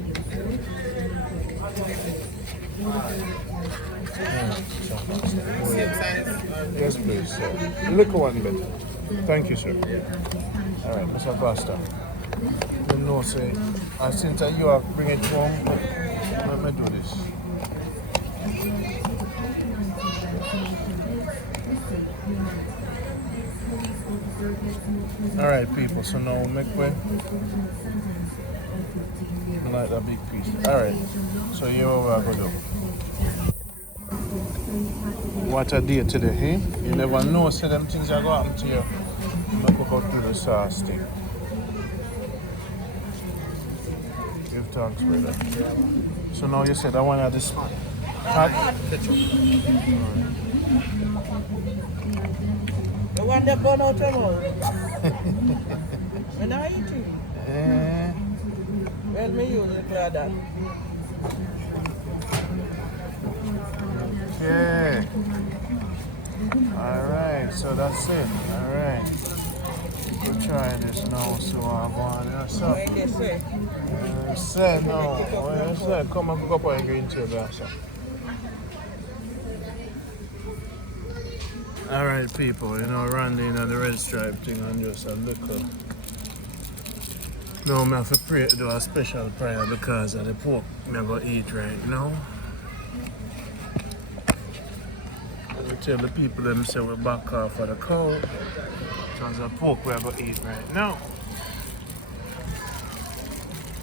Yes, please, sir. Little one better. Thank you, sir. All right, Mr. Foster. You know, say, since you have bring it home, let me do this. All right, people. So now we'll make way. Like that big piece. All right. So here what we're gonna do. What a day today, eh? You never know, say them things are going to happen to you. I'm going to go through the sauce thing. Give thanks, brother. So now you said I want to have this hot. The one that burn out your mouth. And I eat it. Well, me use it like that. Okay. Alright, so that's it. Alright. We'll try this now, so I'm on. What's up? What they say? Say no. What you say? Come and pick up your green tea glass. Alright, people, you know, Randy, you know, the red stripe thing and just a little. No, I have to pray to do a special prayer because of the pork I'm going to eat right now. We tell the people them say we're back off of the cow. Because the pork we're going to eat right now.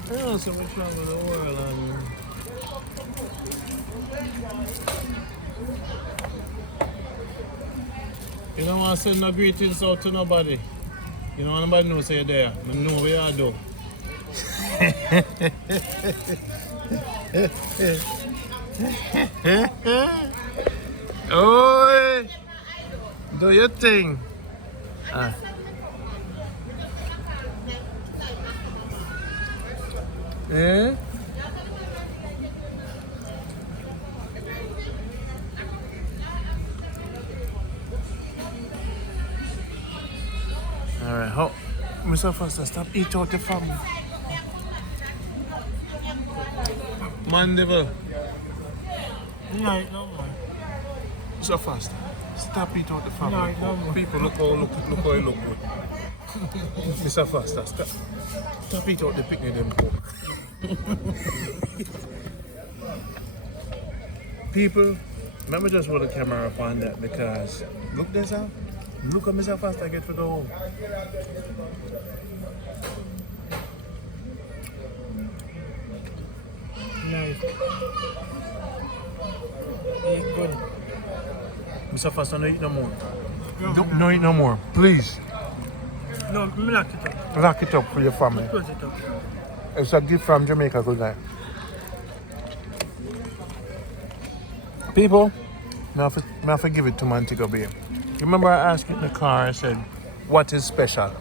I know, so we travel the world and you don't want to send no greetings out to nobody. You know, nobody knows you're there. I know where you do. Oi! Do your thing. Eh? Alright, how? Mr. Foster, stop eat out the family. Mandeville. No, no more. Mr. Foster, stop eat out the family. No more. People look how you look. Mr. Foster, stop eat out the picnic them pork. People, let me just hold the camera up on that because look this up. Look at Mr. Foster get to go home. Nice. Eat good. Mr. Foster, no eat no more. No eat no more, please. No, me lock it up. Lock it up for your family. Close it up. It's a gift from Jamaica Good Life. People, now I have to give it to Montego Bay. Remember I asked you in the car, I said, what is special?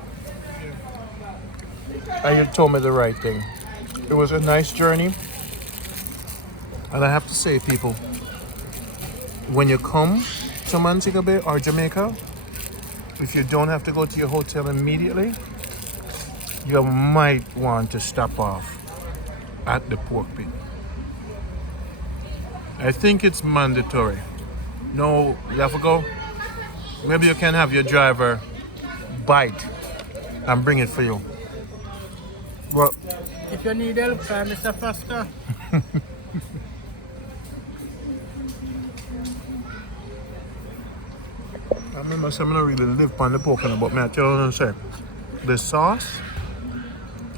And you told me the right thing. It was a nice journey. And I have to say, people, when you come to Montego Bay or Jamaica, if you don't have to go to your hotel immediately, you might want to stop off at the pork pit. I think it's mandatory. No, you have to go. Maybe you can have your driver bite and bring it for you. Well, If you need help, call Mr. Foster. I remember saying I don't really live on the pork, but I tell you what I'm saying. The sauce,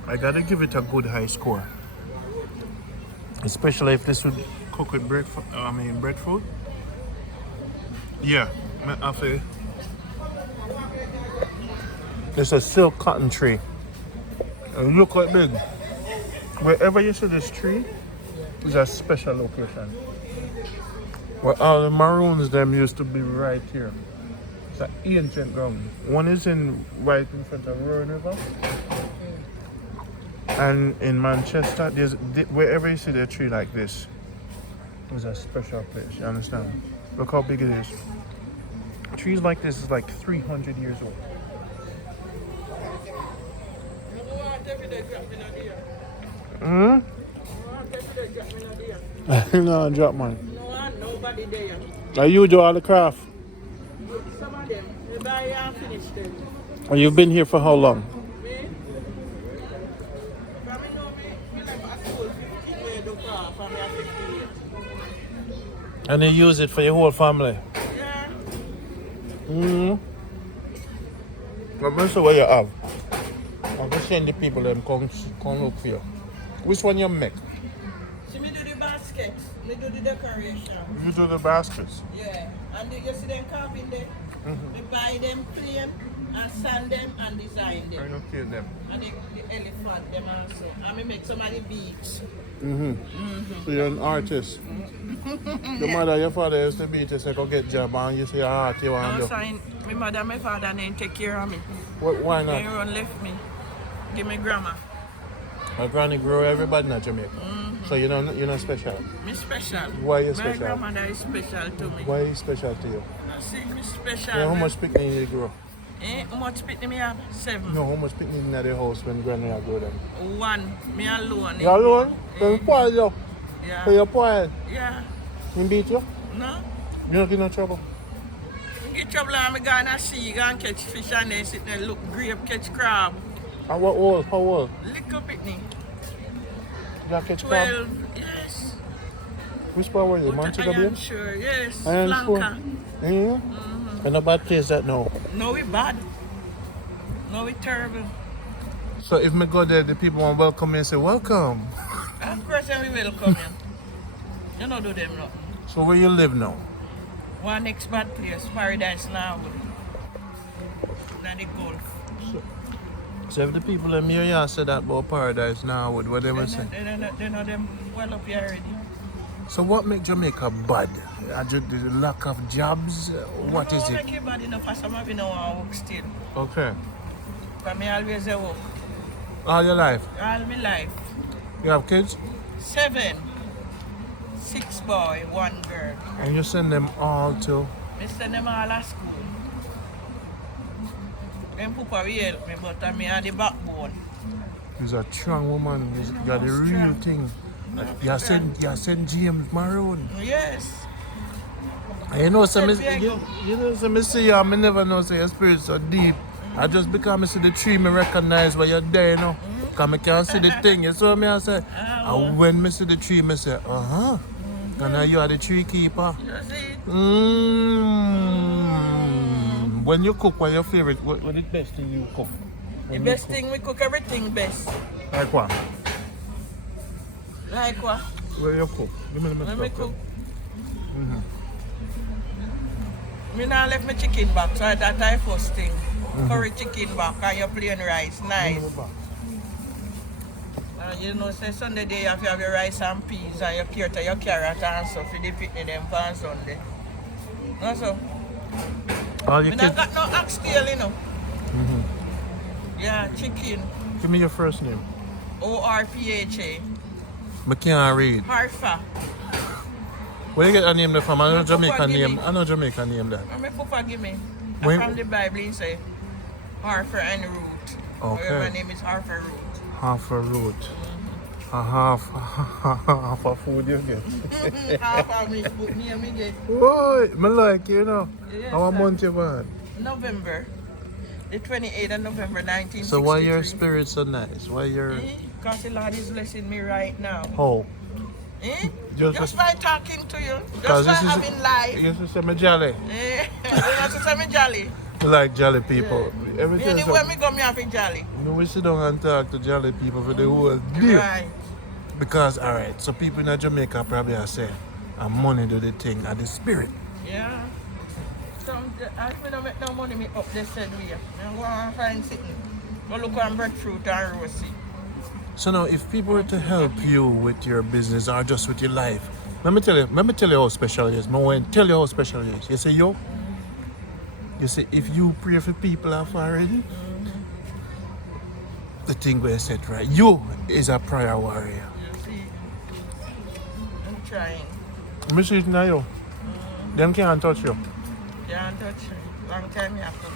I gotta give it a good high score. Especially if this would cook with breadfruit. Yeah, I feel. It's a silk cotton tree. And look how big. Wherever you see this tree is a special location. Where all the maroons them used to be right here. It's an ancient ground. One is right in front of Rowan River. And in Manchester, wherever you see a tree like this, is a special place, you understand? Look how big it is. Trees like this is like 300 years old. No, drop man. No, nobody there. You do all the craft. Some of them, they buy and finish them. And you've been here for how long? Me? But me know me like a school 15 years do craft and me a 50 years. And you use it for your whole family? Yeah. Mm-hmm. But what you have? I'm just saying the people them come look for you. Which one you make? See me do the baskets, me do the decoration. You do the baskets. Yeah. And you see them carving there? We buy them plain and sand them and design I them. don't kill them. And the elephant them also. And we make some of the beads. So you're an artist. Your mother, your father used to be to say, go get job and you say, art you want to do. Also, my mother and my father didn't take care of me. Why They not? run left me. Give me grandma. My granny grew everybody in Jamaica. So you're not special. Me special. Why you My special? grandmother is special to me. Why is special to you? I see me special. Yeah, how much picnic you grow? How much picnic me have? 7. No, how much picnic in the house when granny grow them? 1. Me alone. You alone? Then spoil you. Yeah. So you're spoiled. Yeah. He beat you? No? You don't get no trouble? I get trouble and I go and sea, go and catch fish and then sit there look grape, catch crab. And what old? How old? Little picnic. You catch crab? 12. Yes. Which part were you? But Montego I Bay? am sure. Yes. I am sure. Flanker. And a bad place that now. No, we bad. No, we terrible. So if me go there, the people want welcome me and say, welcome. Of course, we welcome you. You know do them nothing. So where you live now? One next bad place, Paradise now. Now the Gulf. So if the people in here yeah, say that about Paradise now, what they will say? They know them well up here already. So what make Jamaica bad? The lack of jobs? What is No, it? make it bad enough for some of you know I work still. Okay. But me always a work. All your life? All my life. You have kids? 7. 6 boy, 1 girl. And you send them all to... I send them all to school. Them papa will help me, but I me the backbone. You're a strong woman. You're the real thing. You send James Maroon. Yes. And you know, some me see you, I never know say your spirit so deep. I just because I see the tree, me recognize where you're there, you know. Because I can't see the thing. You saw me, I say, and when I see the tree, I say, uh-huh. And now you are the tree keeper. You see? When you cook, what your favorite? What is the best thing you cook? The best thing we cook, everything best. Like what? Like what? Where you cook? Give me the When we cook. Mm-hmm. Me now left my chicken back, so that I first thing. Curry chicken back and your plain rice, nice. You know, say Sunday day you have to have your rice and peas and your carrot and stuff for the picnic them for Sunday. Also, All your me kids? not got no oxtail, you know. Yeah, chicken. Give me your first name. ORPHA. I can't read. Harfa. Where you get that name from? I know My Jamaican papa give name. me. I know Jamaican name that. And my papa give me. When- From the Bible, he say Harfa and root. Okay. My name is Harfa root. Half a root. Half a food you get. Half of me put me and me get Boy, I like you know. Yes, How sir. month you born? November. The 28th of November 1963. So why your spirit so nice? Why your Because the Lord is blessing me right now. how? Just, Just- by talking to you. Because Just by having life. You used to say me jolly. You want to say me jolly. I like jolly people. Everything. Anywhere me go, me have a jolly. We sit down and talk to jolly people for the whole day. Right. Because alright, so people in Jamaica probably are saying, and money do the thing, and the spirit. Yeah. Some, I don't make no money, me up there said we. I go and find sitting. Go look on breadfruit and rosy. So now, if people were to help you with your business or just with your life, let me tell you how special it is. I want to tell you how special it is. You say, you say, if you pray for people off already, the thing where you said, right, you is a prayer warrior. You see? I'm trying. Me see it now, you. Them can't touch you. Can't touch me. Long time you have to.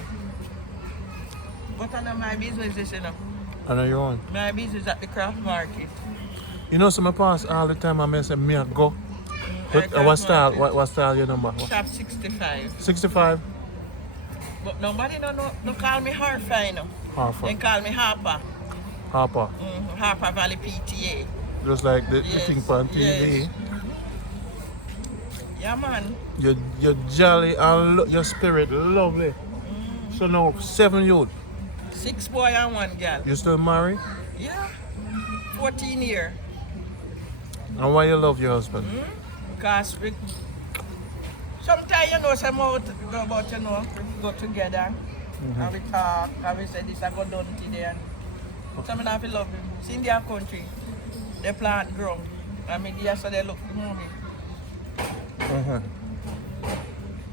But I know my business is, you know. I know you're on. My business at the craft market. You know, some pass all the time. I say me a go. But what style? What style your number? Shop 65. 65. But nobody no call me Harper, you know. Harper. They call me Harper. Harper. Harper Valley PTA. Just like the Yes, thing on TV. yes. Yeah, man. You're jolly and your spirit lovely. So now 7 youth. 6 boy and 1 girl. You still married? Yeah. 14 years. And why you love your husband? Because we sometimes, you know, some out go about, you know, we go together and we talk and we say this I go done today and some of them love him. See in their country, they plant ground. I mean so they look for money.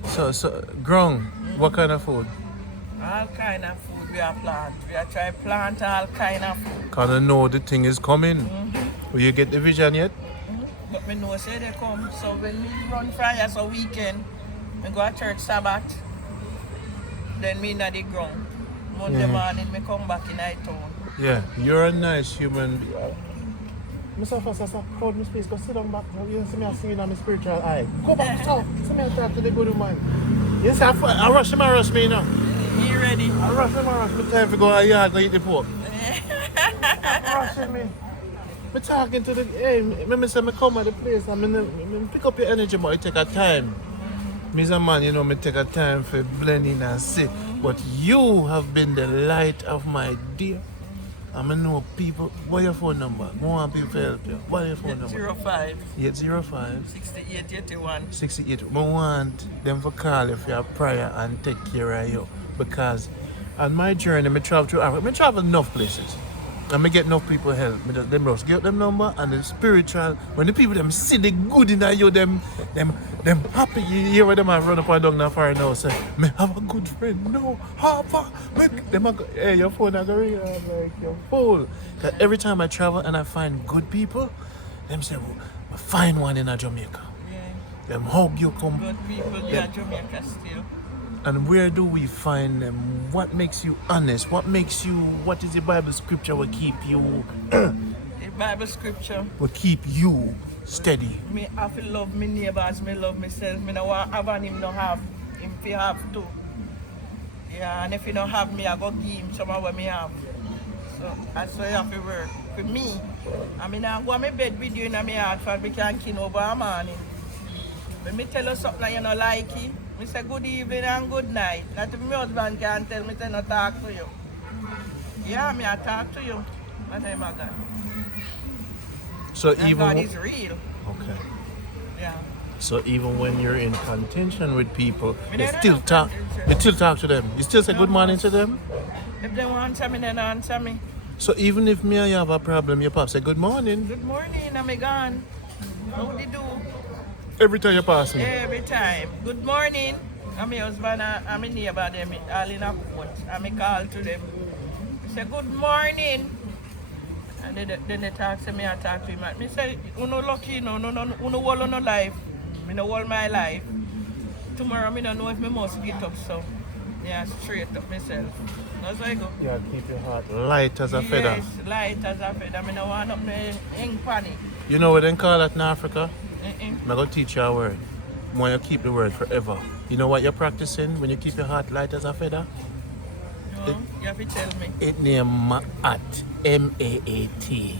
So ground, what kind of food? All kind of food we are plant. We are try plant all kind of food. Kind of know the thing is coming. Will you get the vision yet? But me know say they come. So when we run Friday so weekend, we go to church Sabbath. Then me in the ground. Monday morning me come back in town. Yeah, you're a nice human being. Mr. Foster, hold me space, go sit down back. You see me singing on my spiritual eye. Go back, so see me talk to the good woman. You see, I rush him, me now. You ready? I rush me time to go out yard and eat the pork. Rushing me. I'm talking to the, hey, me say me come at the place and me pick up your energy, but it take a time. Me as a man, you know, me take a time for blending and sit. But you have been the light of my day. I know people, what your phone number? I want people to help you. What your phone number? 805 805 6881. 68. I want them to call you for your prayer and take care of you. Because on my journey, I travel through Africa. I travel enough places. And I get enough people help. Them just get them number and the spiritual. When the people them see the good in you, them happy. You hear where them have run up and down that far now say, me have a good friend. No, Harper. Hey, your phone I go ring. I'm like, you're fool. Cause every time I travel and I find good people, them say, well, I find one in Jamaica. Yeah. Them hug you come. Good people, they are Jamaica still. And where do we find them? What makes you honest? What is the Bible scripture will keep you The Bible scripture. will keep you steady? Me have to love my neighbors, me love myself. Me no want have and him no have. Him fi have too. Yeah, and if he don't have me, I go give him some of what me have. So that's why you have to work. For me, I mean I go on my bed with you in my heart for we can kin over a morning. When me tell you something that you don't like it, I say good evening and good night. Not if my husband can tell me to not talk to you. Yeah, me I talk to you. What time I got? So And even God is real. okay. Yeah. So even when you're in contention with people, Me you never still have talk. contention. You still talk to them. You still say good morning to them. If they want answer me, then answer me. So even if me and you have a problem, your pop say good morning Good morning, I'm gone. How do you do? every time you pass me. Every time. Good morning. I'm my husband and my neighbor, them all in a court. And I call to them. I say, good morning. And then they talk to me, I talk to him. I say, you no lucky, no hold on no life. I no hold my life. Tomorrow, I don't know if I must get up, so yeah, straight up myself. That's how I go. Yeah, keep your heart light as a feather. Yes, light as a feather. I don't want up my ink panic. You know what they call that in Africa? Mm-mm. I'm going to teach you a word. I want you to keep the word forever. You know what you're practicing when you keep your heart light as a feather? No, you have to tell me. It name Ma'at. M-A-A-T.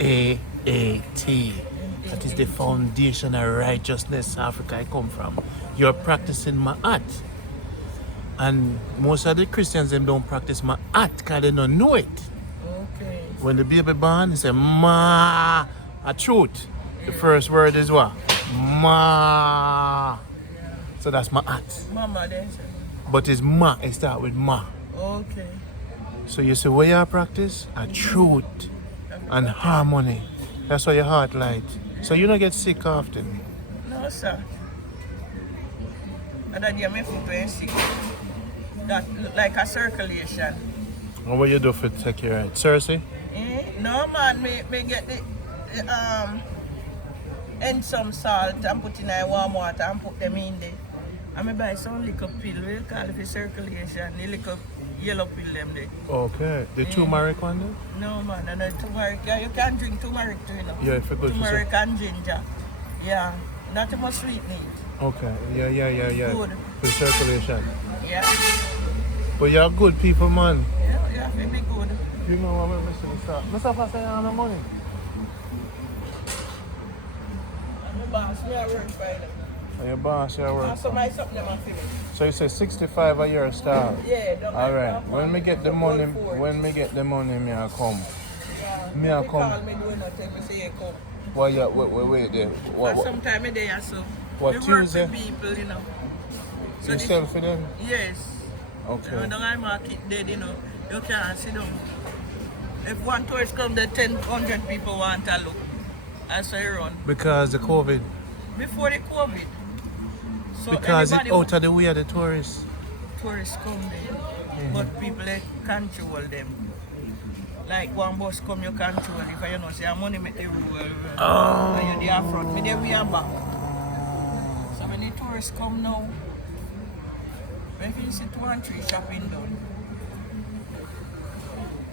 A-A-T. That is the foundation of righteousness Africa I come from. You're practicing Ma'at. And most of the Christians them don't practice Ma'at because they don't know it. Okay. When the baby born, they say Ma. A truth. The first word is what? Ma. So that's Ma'at. Mama then. But it's Ma. It start with Ma. Okay. So you say where you practice? A truth and harmony. That's why your heart light. So you don't get sick often. No, sir. And that my foot went sick. That look like a circulation. And what you do for take care of it? Cersei? No, man. Me get the and some salt and put in a warm water and put them in there. And I buy some little pill, we'll call it for circulation. The little yellow pill them there. Okay. The turmeric one then? No man, and the turmeric, yeah, you can drink turmeric too, you know. Yeah, if you go to turmeric and ginger. Yeah, not too much sweetening. Okay. Yeah. Good. For circulation. Yeah. But you're good people, man. Yeah, it be good. You know what I'm missing? Mr. Pastor, you have no money? I'm the boss, me I work for them. And your boss, you work. So my something them for me. So you say 65 a year start? Yeah, don't All mind right. that When one. we get the money, me I come. Me I They come. call me doing nothing, me say, hey, come. Why you wait there? But sometime a day or so. What, we Tuesday? work with people, you know. So You this- sell for them? Yes. Okay. You know, the high market dead, you know. You can't sit down. If one tourist come, the 100 people want to look. That's how you run. Because the COVID. Before the COVID. So Because it's anybody out of the way of the tourists. tourists come there, but people they control them. Like one bus come, you control. If you know, say money make the rule. And you're there front, me there we are back. So when the tourists come now, if you see 2 and 3 shopping done,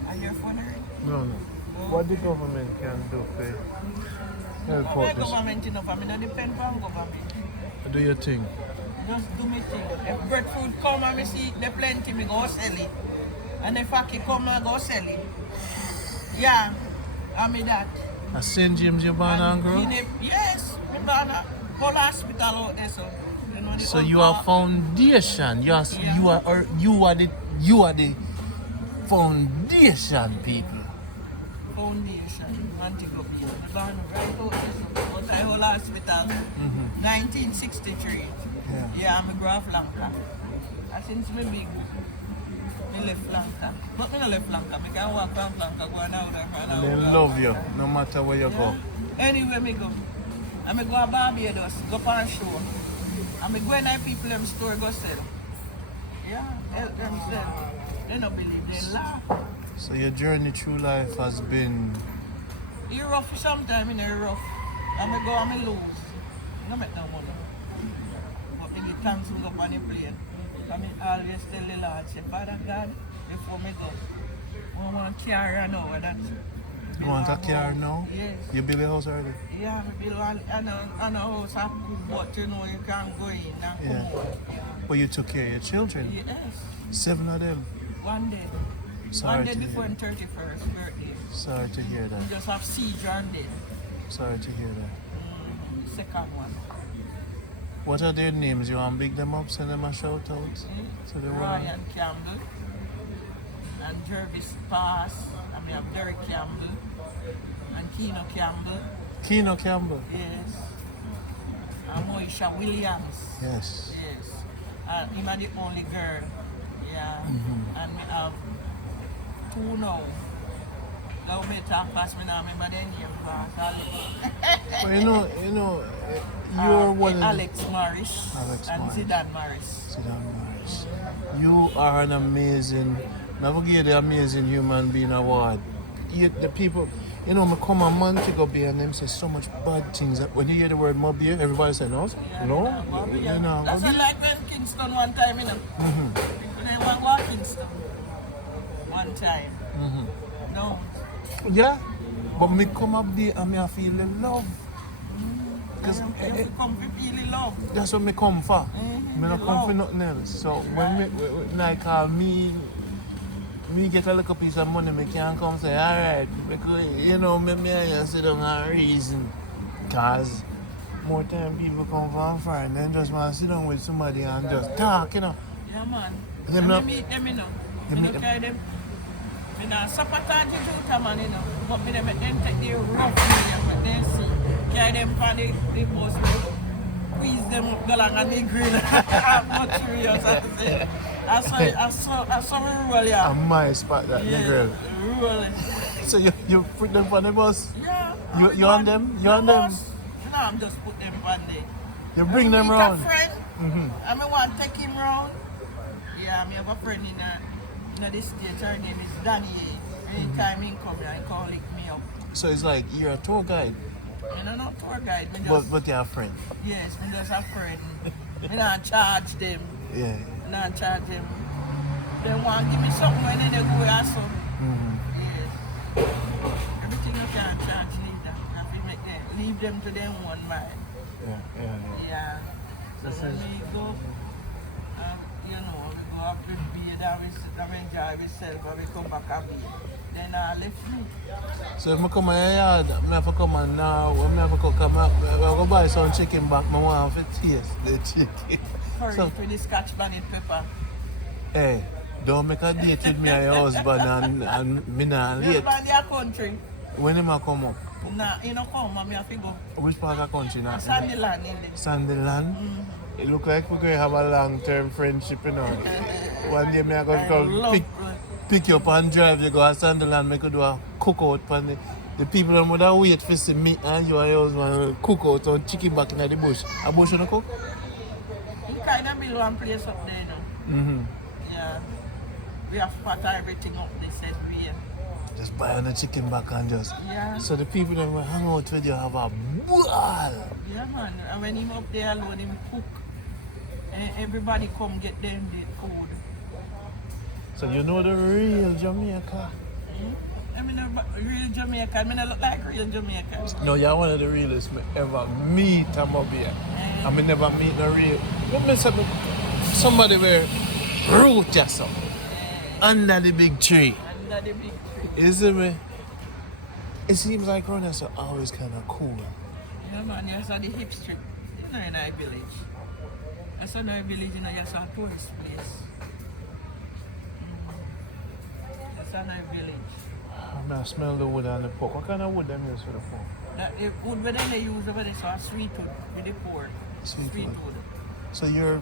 are you funny? No. What the government can do for help Why out this? government enough? I mean, I depend on government. Do your thing. Just do me thing. If breadfruit come and me see the plenty, me go sell it. And if I come, I go sell it. Yeah, I mean that. At St. James, you born and grow? Yes, me born a whole hospital out there, so. You know, the So whole you are park. foundation. You are the foundation people. Foundation, Montego Bay. Me born right out there, so. Out the whole hospital. 1963. Yeah, I'm a grow off Lanka. And since me big, me left Lanka. But me no left Lanka. Me can walk from Lanka, go and out there. And they love you, no matter where you go. Anywhere me go. I me go to Barbados, go on show. I me go in the people them store go sell. Yeah, help them sell. They don't believe, they laugh. So your journey through life has been You rough sometime in a rough. I me go and me lose. I don't make no money. But me the thanks we go on the plane. I me always tell the Lord, say, Father God, before me go, I want to carry now with that. you want a car now? Yes. You build a house already? Yeah, I build a house, but you know you can't go in and come Yeah. out. But you took care of your children. Yes, 7 of them. one day. Sorry One day to before hear. his 31st birthday. Sorry to hear We that. just have seizure and dead. Sorry to hear that. Second one. What are their names? You want to big them up, send them a shout out to the world? Ryan Campbell and Jervis Pass. I mean, I'm Derek Campbell and Keno Campbell. Keno Campbell. Yes. And Moisha Williams. Yes. Yes. And him are the only girl. Yeah. And we have 2 now. Now me talk fast, me now remember their name fast. Well, you know, you're one of the... Alex Morris Alex and Morris. Zidane Morris. Zidane Morris. You are an amazing, never get the amazing human being award. The people, you know, I come on Montego Bay and them say so much bad things. That when you hear the word MoBay, everybody say no. Yeah, No, yeah. you know. That's what like when Kingston one time, you know. When they want to walk Kingston one time. No. Yeah, but me come up there and me I feel the love. Because You come to feel the love. that's what me come for. Me not come for Love. nothing else. So when like me get a little piece of money, me can come say, alright, because you know, me and you sit down and reason. Cause more time people come from far and then just want to sit down with somebody and just talk, you know. Yeah, man. Them Let not- me meet them, you know. You Me meet no them? carry them. Me not sabotage the tutor, man, you know. But me them make them take the rough medium, but then see. Carry them for the bus, squeeze them up, go along and the grill. Not serious, I say. I saw me roll, yeah. I might spot that Yeah, girl. roll. So you put them on the bus? Yeah. You on them? You on them? No, I'm just put them one day. You bring them Meet round? a friend. I mean, want to take him round. Yeah, I have a friend in this state. Her name is Danny. Anytime he come here, he can lick me up. So it's like you're a tour guide, I'm not tour guide. Me just, but you're a friend. yes, me just a friend. I not charge them. Yeah. Not charge them. They want to give me something when they go here, so. Mm-hmm. Yes. Everything you can charge neither. You have to make them, leave them to their own mind. Yeah. So when we go, you know, we go up to bed and we enjoy ourselves and we come back and bed. Then I left me. So if I come in your yard, I have to come and now, when I have to come, I go buy some chicken back, I want to taste the chicken. Curry So, with the Scotch bonnet pepper. hey, don't make a date with me and your husband and me not You late. ban your country. When him a come up? Nah, you know come and me have to go. Which part of the country now? Sandyland in there. Sandyland? It look like we're going to have a long-term friendship, you know. One day me I going to come pick you up and drive you go to Sandyland, me could do a cookout for the people that would have wait for see me and you and your husband cook out on chicken back in the bush. A bush you know cook? You kind of build one place up there, you know. Mm-hmm. Yeah. We have to put everything up, they said we. Just buy on the chicken back and just... Yeah. So the people that will hang out with you have a ball. Yeah, man. And when him up there alone, him cook. And everybody come get them the food. So you know the real Jamaica? I mean, real Jamaican. I mean, I look like real Jamaican. No, you're one of the realest me ever meet at MoBay. I mean, never meet no real... Let me say, somebody where root yourself under the big tree. Under the big tree. You see me? It seems like around here so always kind of cool. Yeah, man. You saw the hip strip. You know, in our village. I saw in our village, you know, you saw a tourist place. You saw in our village. I smell the wood and the pork. What kind of wood them use for the pork? The wood where they use over there, so a sweet wood with the pork. Sweet wood. wood. So your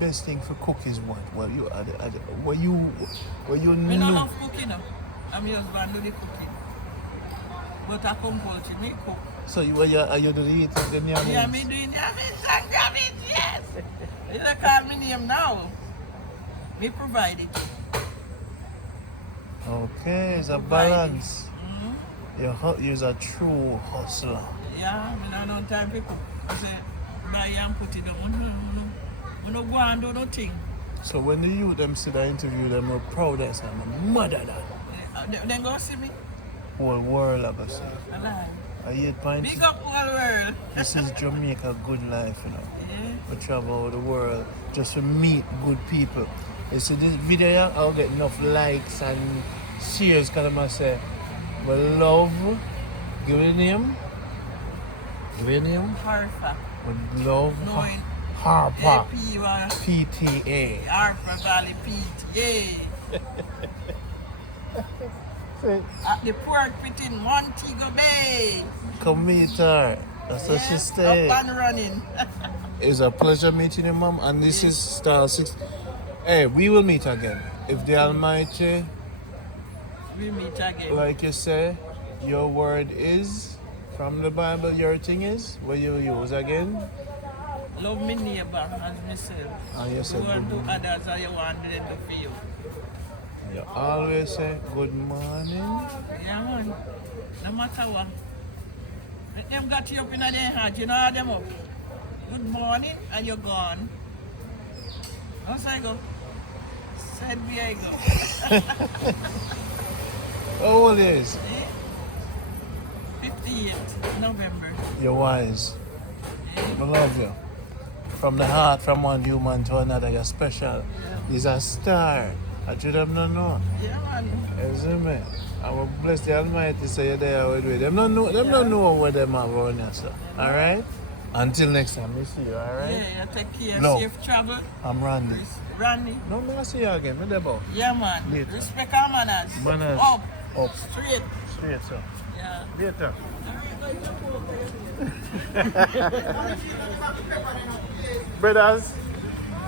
best thing for cook is what? Well, you what you Me no know. love cooking, no. I'm your husband do the cooking. But I come poultry, me cook. So are you do the eating the yams? Yeah, me doing yams and yams, yes. You don't call me name now. Me provide it. Okay, it's a Provide it. balance. You're a true hustler. Yeah, me not no time to cook. I say, buy and put it down. We no go and do nothing. So when the youth them see the interview, them are proud as I'm mother that. Then go see me. Whole world I go see. Alive. I 8 pints. Big up whole world. This is Jamaica Good Life, you know. Yeah. We travel the world just to meet good people. You see this video here, I'll get enough likes and shares because I say, but love, give it a name. Give it a name. Harfa. But love, Knowing. Harper, AP1. PTA. Harper Valley PTA. At the port within Montego Bay. Come meet her. That's what she Yes, stay. up and running. It's a pleasure meeting you, Mom. And this is Star 6. Hey, we will meet again. If the Almighty, We meet again. like you say, your word is from the Bible, your thing is, what you use again? Love me neighbor as myself. And you say You want to good do others as you want them to feel. You always say good morning. Yeah, man. No matter what. Let them got you up in their heart, you know how them up. Good morning, and you're gone. How's I go? Said me I go. How old is? 58th November. You're wise. Yeah. I love you. From the heart, from one human to another, you're special. He's a star. I should them not know. Yeah, man. You see me? I will bless the Almighty say you're there with me. Them don't know where them are going here, sir. Alright? Until next time, we see you, alright? Yeah, take care. No. Safe travel. I'm Randy. Randy. No, I'm gonna see you again. Me debo. Yeah, man. Later. Respect our manners. Manners. Up. Up. Straight. Straight, sir. Yeah. Later. Brothers,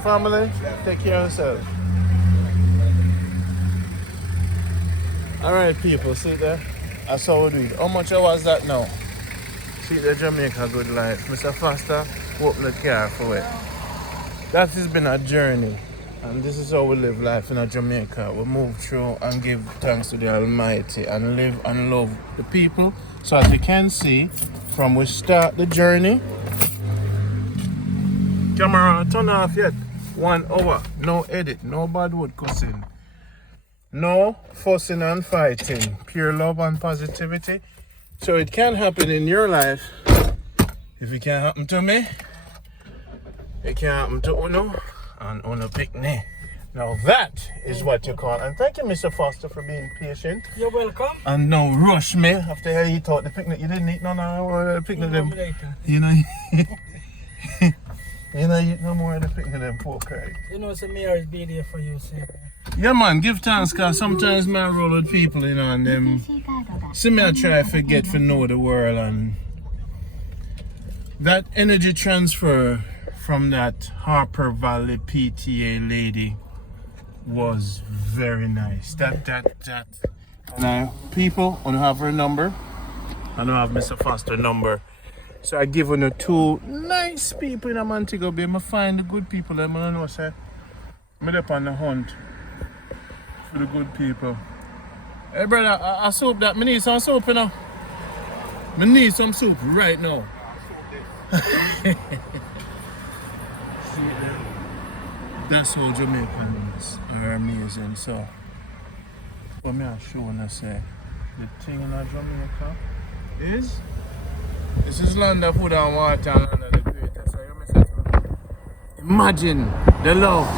family, take care of yourself. Alright people, see there? That's how we do it. How much hours that now? See the Jamaica Good Life. Mr. Foster, open the car for it. That has been a journey. And this is how we live life in Jamaica. We move through and give thanks to the Almighty and live and love the people. So as you can see, from we start the journey, camera turn off yet. 1 hour, no edit, no bad word cussing. No fussing and fighting. Pure love and positivity. So it can happen in your life. If it can happen to me, it can happen to Uno and Uno picnic. Now that is what you call, and thank you, Mr. Foster, for being patient. You're welcome. And no rush me after you eat out the picnic. You didn't eat none of the picnic them. You know, you know, eat no more of the picnic them pork, right? You know, so me always be there for you, sir. Yeah, man, give thanks, cause sometimes I roll with people, you know, and them see me I try to forget to know the world, and that energy transfer from that Harper Valley PTA lady was very nice. That. Now, people, I don't have her number. I don't have Mr. Foster's number. So I give her two nice people in Montego Bay. I find the good people. I don't know, sir. I'm up on the hunt for the good people. Hey, brother, I soap that. I need some soap, you know. I need some soup right now. That's how Jamaicans are amazing. So, what me showing us say, the thing in Jamaica is, this is land of food and water and land of the greatest. So you say to me, imagine the love.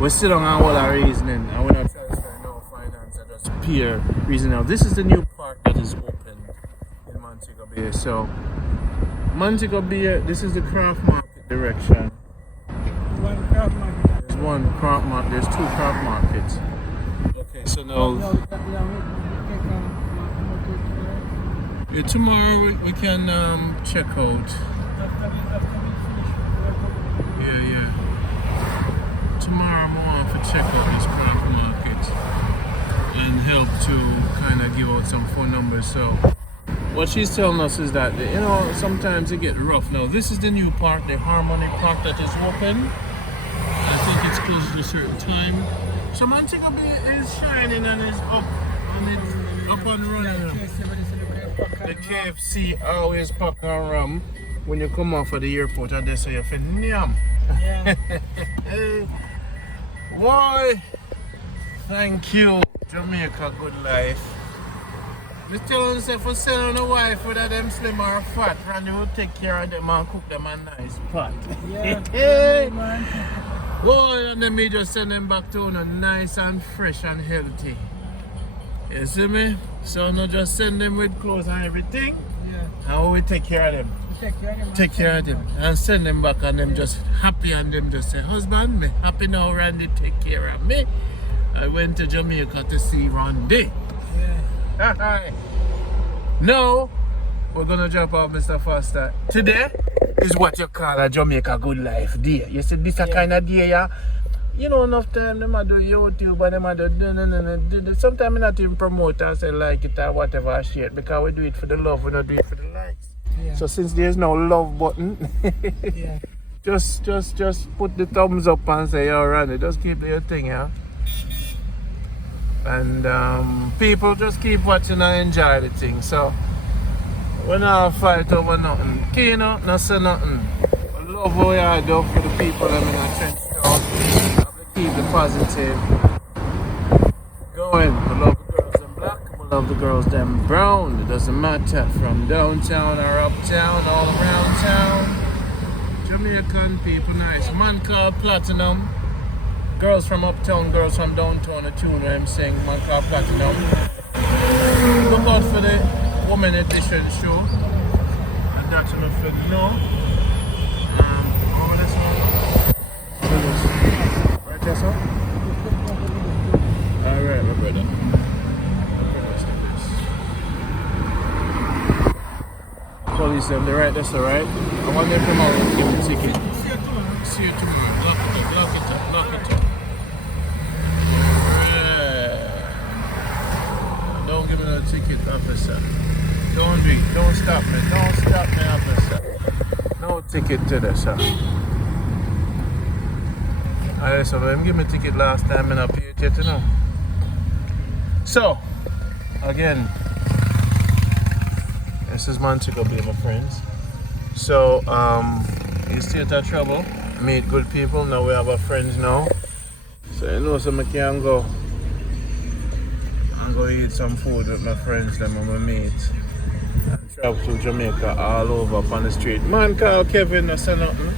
We sit down and all our reasoning, and we're not trying to spend no finance, and just pure reasoning. Now, this is the new park that is opened in Montego Bay. So, Montego Bay, this is the craft market direction. One craft market. There's one craft market, there's two craft markets. Okay, so now, yeah, tomorrow we can check out. Yeah. Tomorrow I want to check out this craft market and help to kind of give out some phone numbers. So what she's telling us is that, you know, sometimes it get rough. Now this is the new park, the Harmony Park that is open. I think it's close to a certain time. So Montego Bay is shining and is up and running. The KFC always pack and rum when you come off of the airport, and they say you feel nyam. Yeah. Boy, thank you, Jamaica Good Life. Just tell yourself for selling a wife whether them slim or fat, and you will take care of them and cook them a nice pot. Yeah, man. Boy, and then me just send them back to you nice and fresh and healthy. You see me? So not just send them with clothes and everything. Yeah. And we take care of them. Take care of them. And send them back and them just happy, and them just say, husband, me happy now, Randy, take care of me. I went to Jamaica to see Randy. Yeah. Now, we're gonna drop off Mr. Foster. Today is what you call a Jamaica Good Life day. You see, this a kind of day, yeah. You know, enough time them a do YouTube and them a do sometimes I not even promote and say like it or whatever I share it, because we do it for the love, we not do it for the likes. Yeah. So since there's no love button, Yeah. just put the thumbs up and say, yo, Randy, just keep your thing, yeah. And people just keep watching and enjoy the thing. So we not fight over nothing. Key not say nothing. I love what I do for the people that in a trench town. Keep the positive going. I love the girls in black, I love the girls them brown. It doesn't matter from downtown or uptown, all around town. Jamaican people nice. Man called Platinum. Girls from uptown, girls from downtown, a tune where I'm saying man called Platinum. Look out for the woman edition show. And that's enough for now. Over this one. Over this. Yes, sir? Alright, my brother. Police them, they're right, that's alright. I want them to come out and give me a ticket. See you tomorrow. Lock it up. Alright. Don't give me no ticket, officer. Don't stop me, officer. No ticket to this, sir. Alright, so let me give me a ticket last time and I paid it yet, you know. So, again, this is Montego Bay, my friends. So, you stay out of trouble, meet good people. Now we have our friends now. So you know, so I can go go eat some food with my friends, them and my mates. And travel to Jamaica all over up on the street. Man called Kevin, I say nothing.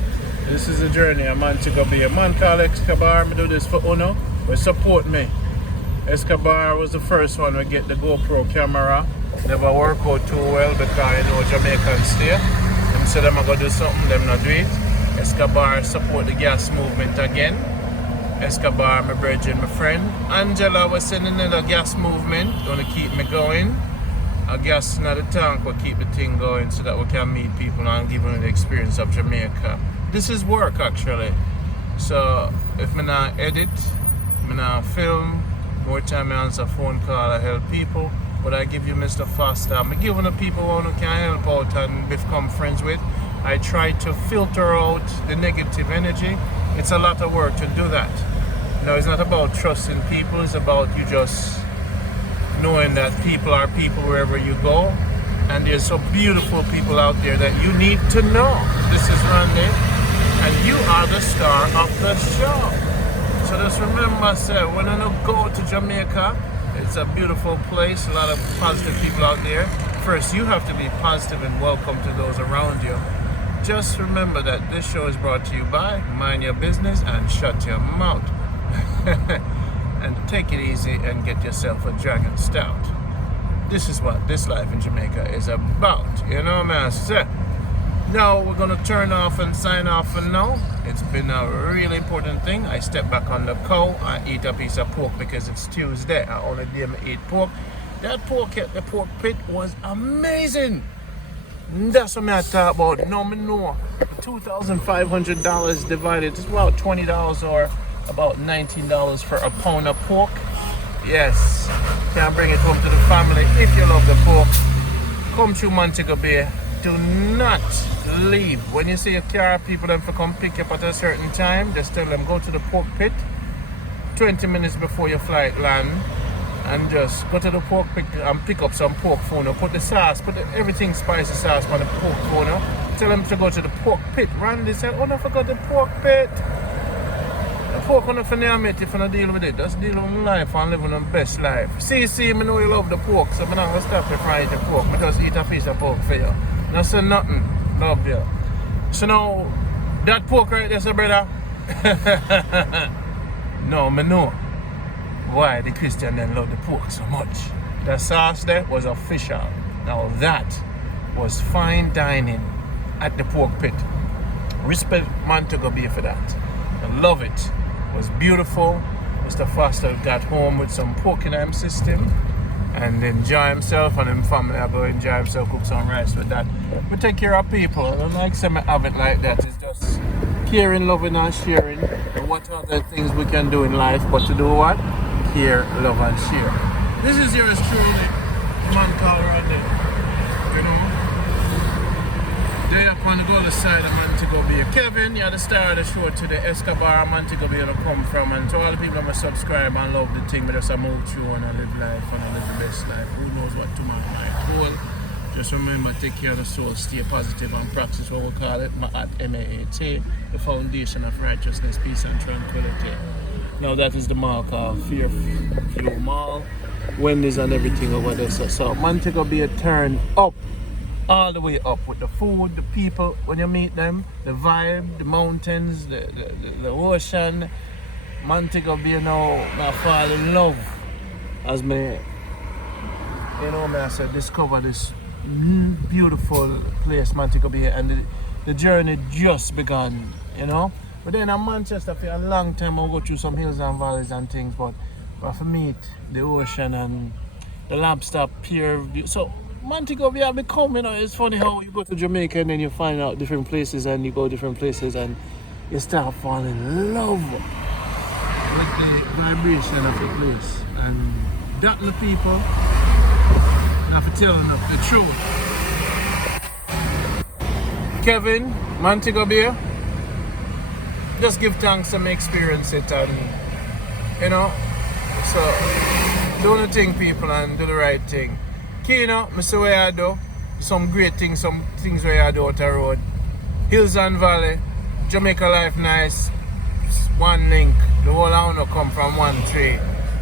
This is a journey, a Montego Bay. A man called Escobar, I do this for Uno. Will support me. Escobar was the first one to get the GoPro camera. Never work out too well because you know Jamaicans stay. Them said them are going to do something, them not do it. Escobar support the gas movement again. Escobar, my brethren, my friend. Angela was sending another gas movement, gonna keep me going. A gas in the tank will keep the thing going so that we can meet people and give them the experience of Jamaica. This is work actually. So if I not edit, I not film, more time I answer phone call, I help people. But I give you Mr. Foster. I'm giving the people who can help out and become friends with. I try to filter out the negative energy. It's a lot of work to do that. You know, it's not about trusting people, it's about you just knowing that people are people wherever you go. And there's some beautiful people out there that you need to know. This is Randy, and you are the star of the show. So just remember, sir, when I go to Jamaica, it's a beautiful place, a lot of positive people out there. First, you have to be positive and welcome to those around you. Just remember that this show is brought to you by Mind Your Business and Shut Your Mouth. And take it easy and get yourself a Dragon Stout. This is what this life in Jamaica is about. You know, man. So, now we're going to turn off and sign off for now. It's been a really important thing. I step back on the cow. I eat a piece of pork because it's Tuesday. I only dare eat pork. That pork at the pork pit was amazing. That's what I talk about. No, me know. $2,500 divided. It's about $20 or about $19 for a pound of pork. Yes. Can bring it home to the family if you love the pork. Come through Montego Bay. Do not leave. When you see a car, people them for come pick you up at a certain time, just tell them go to the pork pit 20 minutes before your flight land and just go to the pork pit and pick up some pork phono. Put the sauce, everything spicy sauce on the pork phono. Tell them to go to the pork pit. Randy said, oh, I forgot the pork pit. The pork on the finale, if you don't deal with it, just deal with life and living the best life. See, me know you love the pork, so I'm not going to stop you from eating pork. I just eat a piece of pork for you. Not say nothing. Love you. So now, that pork right there, so brother. No, me know why the Christian then love the pork so much. The sauce there was official. Now that was fine dining at the pork pit. Respect Montego Bay for that. I love it. It was beautiful. Mr. Foster got home with some pork in his system and enjoy himself, and his family are going to enjoy himself, cook some rice with that. We take care of people. I don't like to have it like that. It's just caring, loving, and sharing. And what other things we can do in life but to do what? Care, love, and share. This is yours truly, man called Randy. You know? They up on the other side of Montego Bay. Kevin, you're the star of the show today. Escobar, Montego Bay, come from. And to all the people that subscribe and love the thing, but just move through and I live life and I live the best life. Who knows what tomorrow might hold? Just remember, take care of the soul, stay positive, and practice what we call it, MAAT, the foundation of righteousness, peace, and tranquility. Now that is the mark of Fear Flow Mall, Wendy's, and everything over there. So Montego Bay turn up. All the way up with the food, the people, when you meet them, the vibe, the mountains, the ocean. Montego Bay now, I fall in love as me, you know, I said, discover this beautiful place, Montego Bay, and the journey just begun, you know. But then in Manchester, for a long time, I'll go through some hills and valleys and things, but for meet the ocean and the lobster pier, so Montego Bay have become, you know, it's funny how you go to Jamaica and then you find out different places and you go different places and you start falling in love with the vibration of the place. And that the people have to tell them the truth. Kevin, Montego Bay, just give thanks and experience it, and you know, so do the thing, people, and do the right thing. Kino, I see what I do. Some great things, some things where I do out the road. Hills and Valley, Jamaica Life nice. One link. The whole hound come from one tree.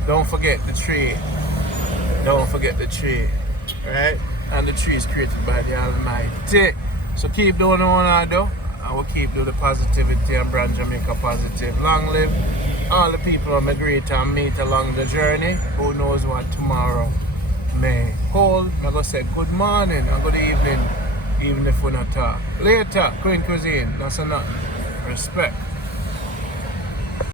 Don't forget the tree. don't forget the tree, right? And the tree is created by the Almighty. So keep doing what I do. I will keep doing the positivity and brand Jamaica positive. Long live all the people I'm greet and meet along the journey. Who knows what tomorrow may hold. I'm going to say good morning and good evening, even if we not talk. Later, Queen Cuisine, that's enough. Respect.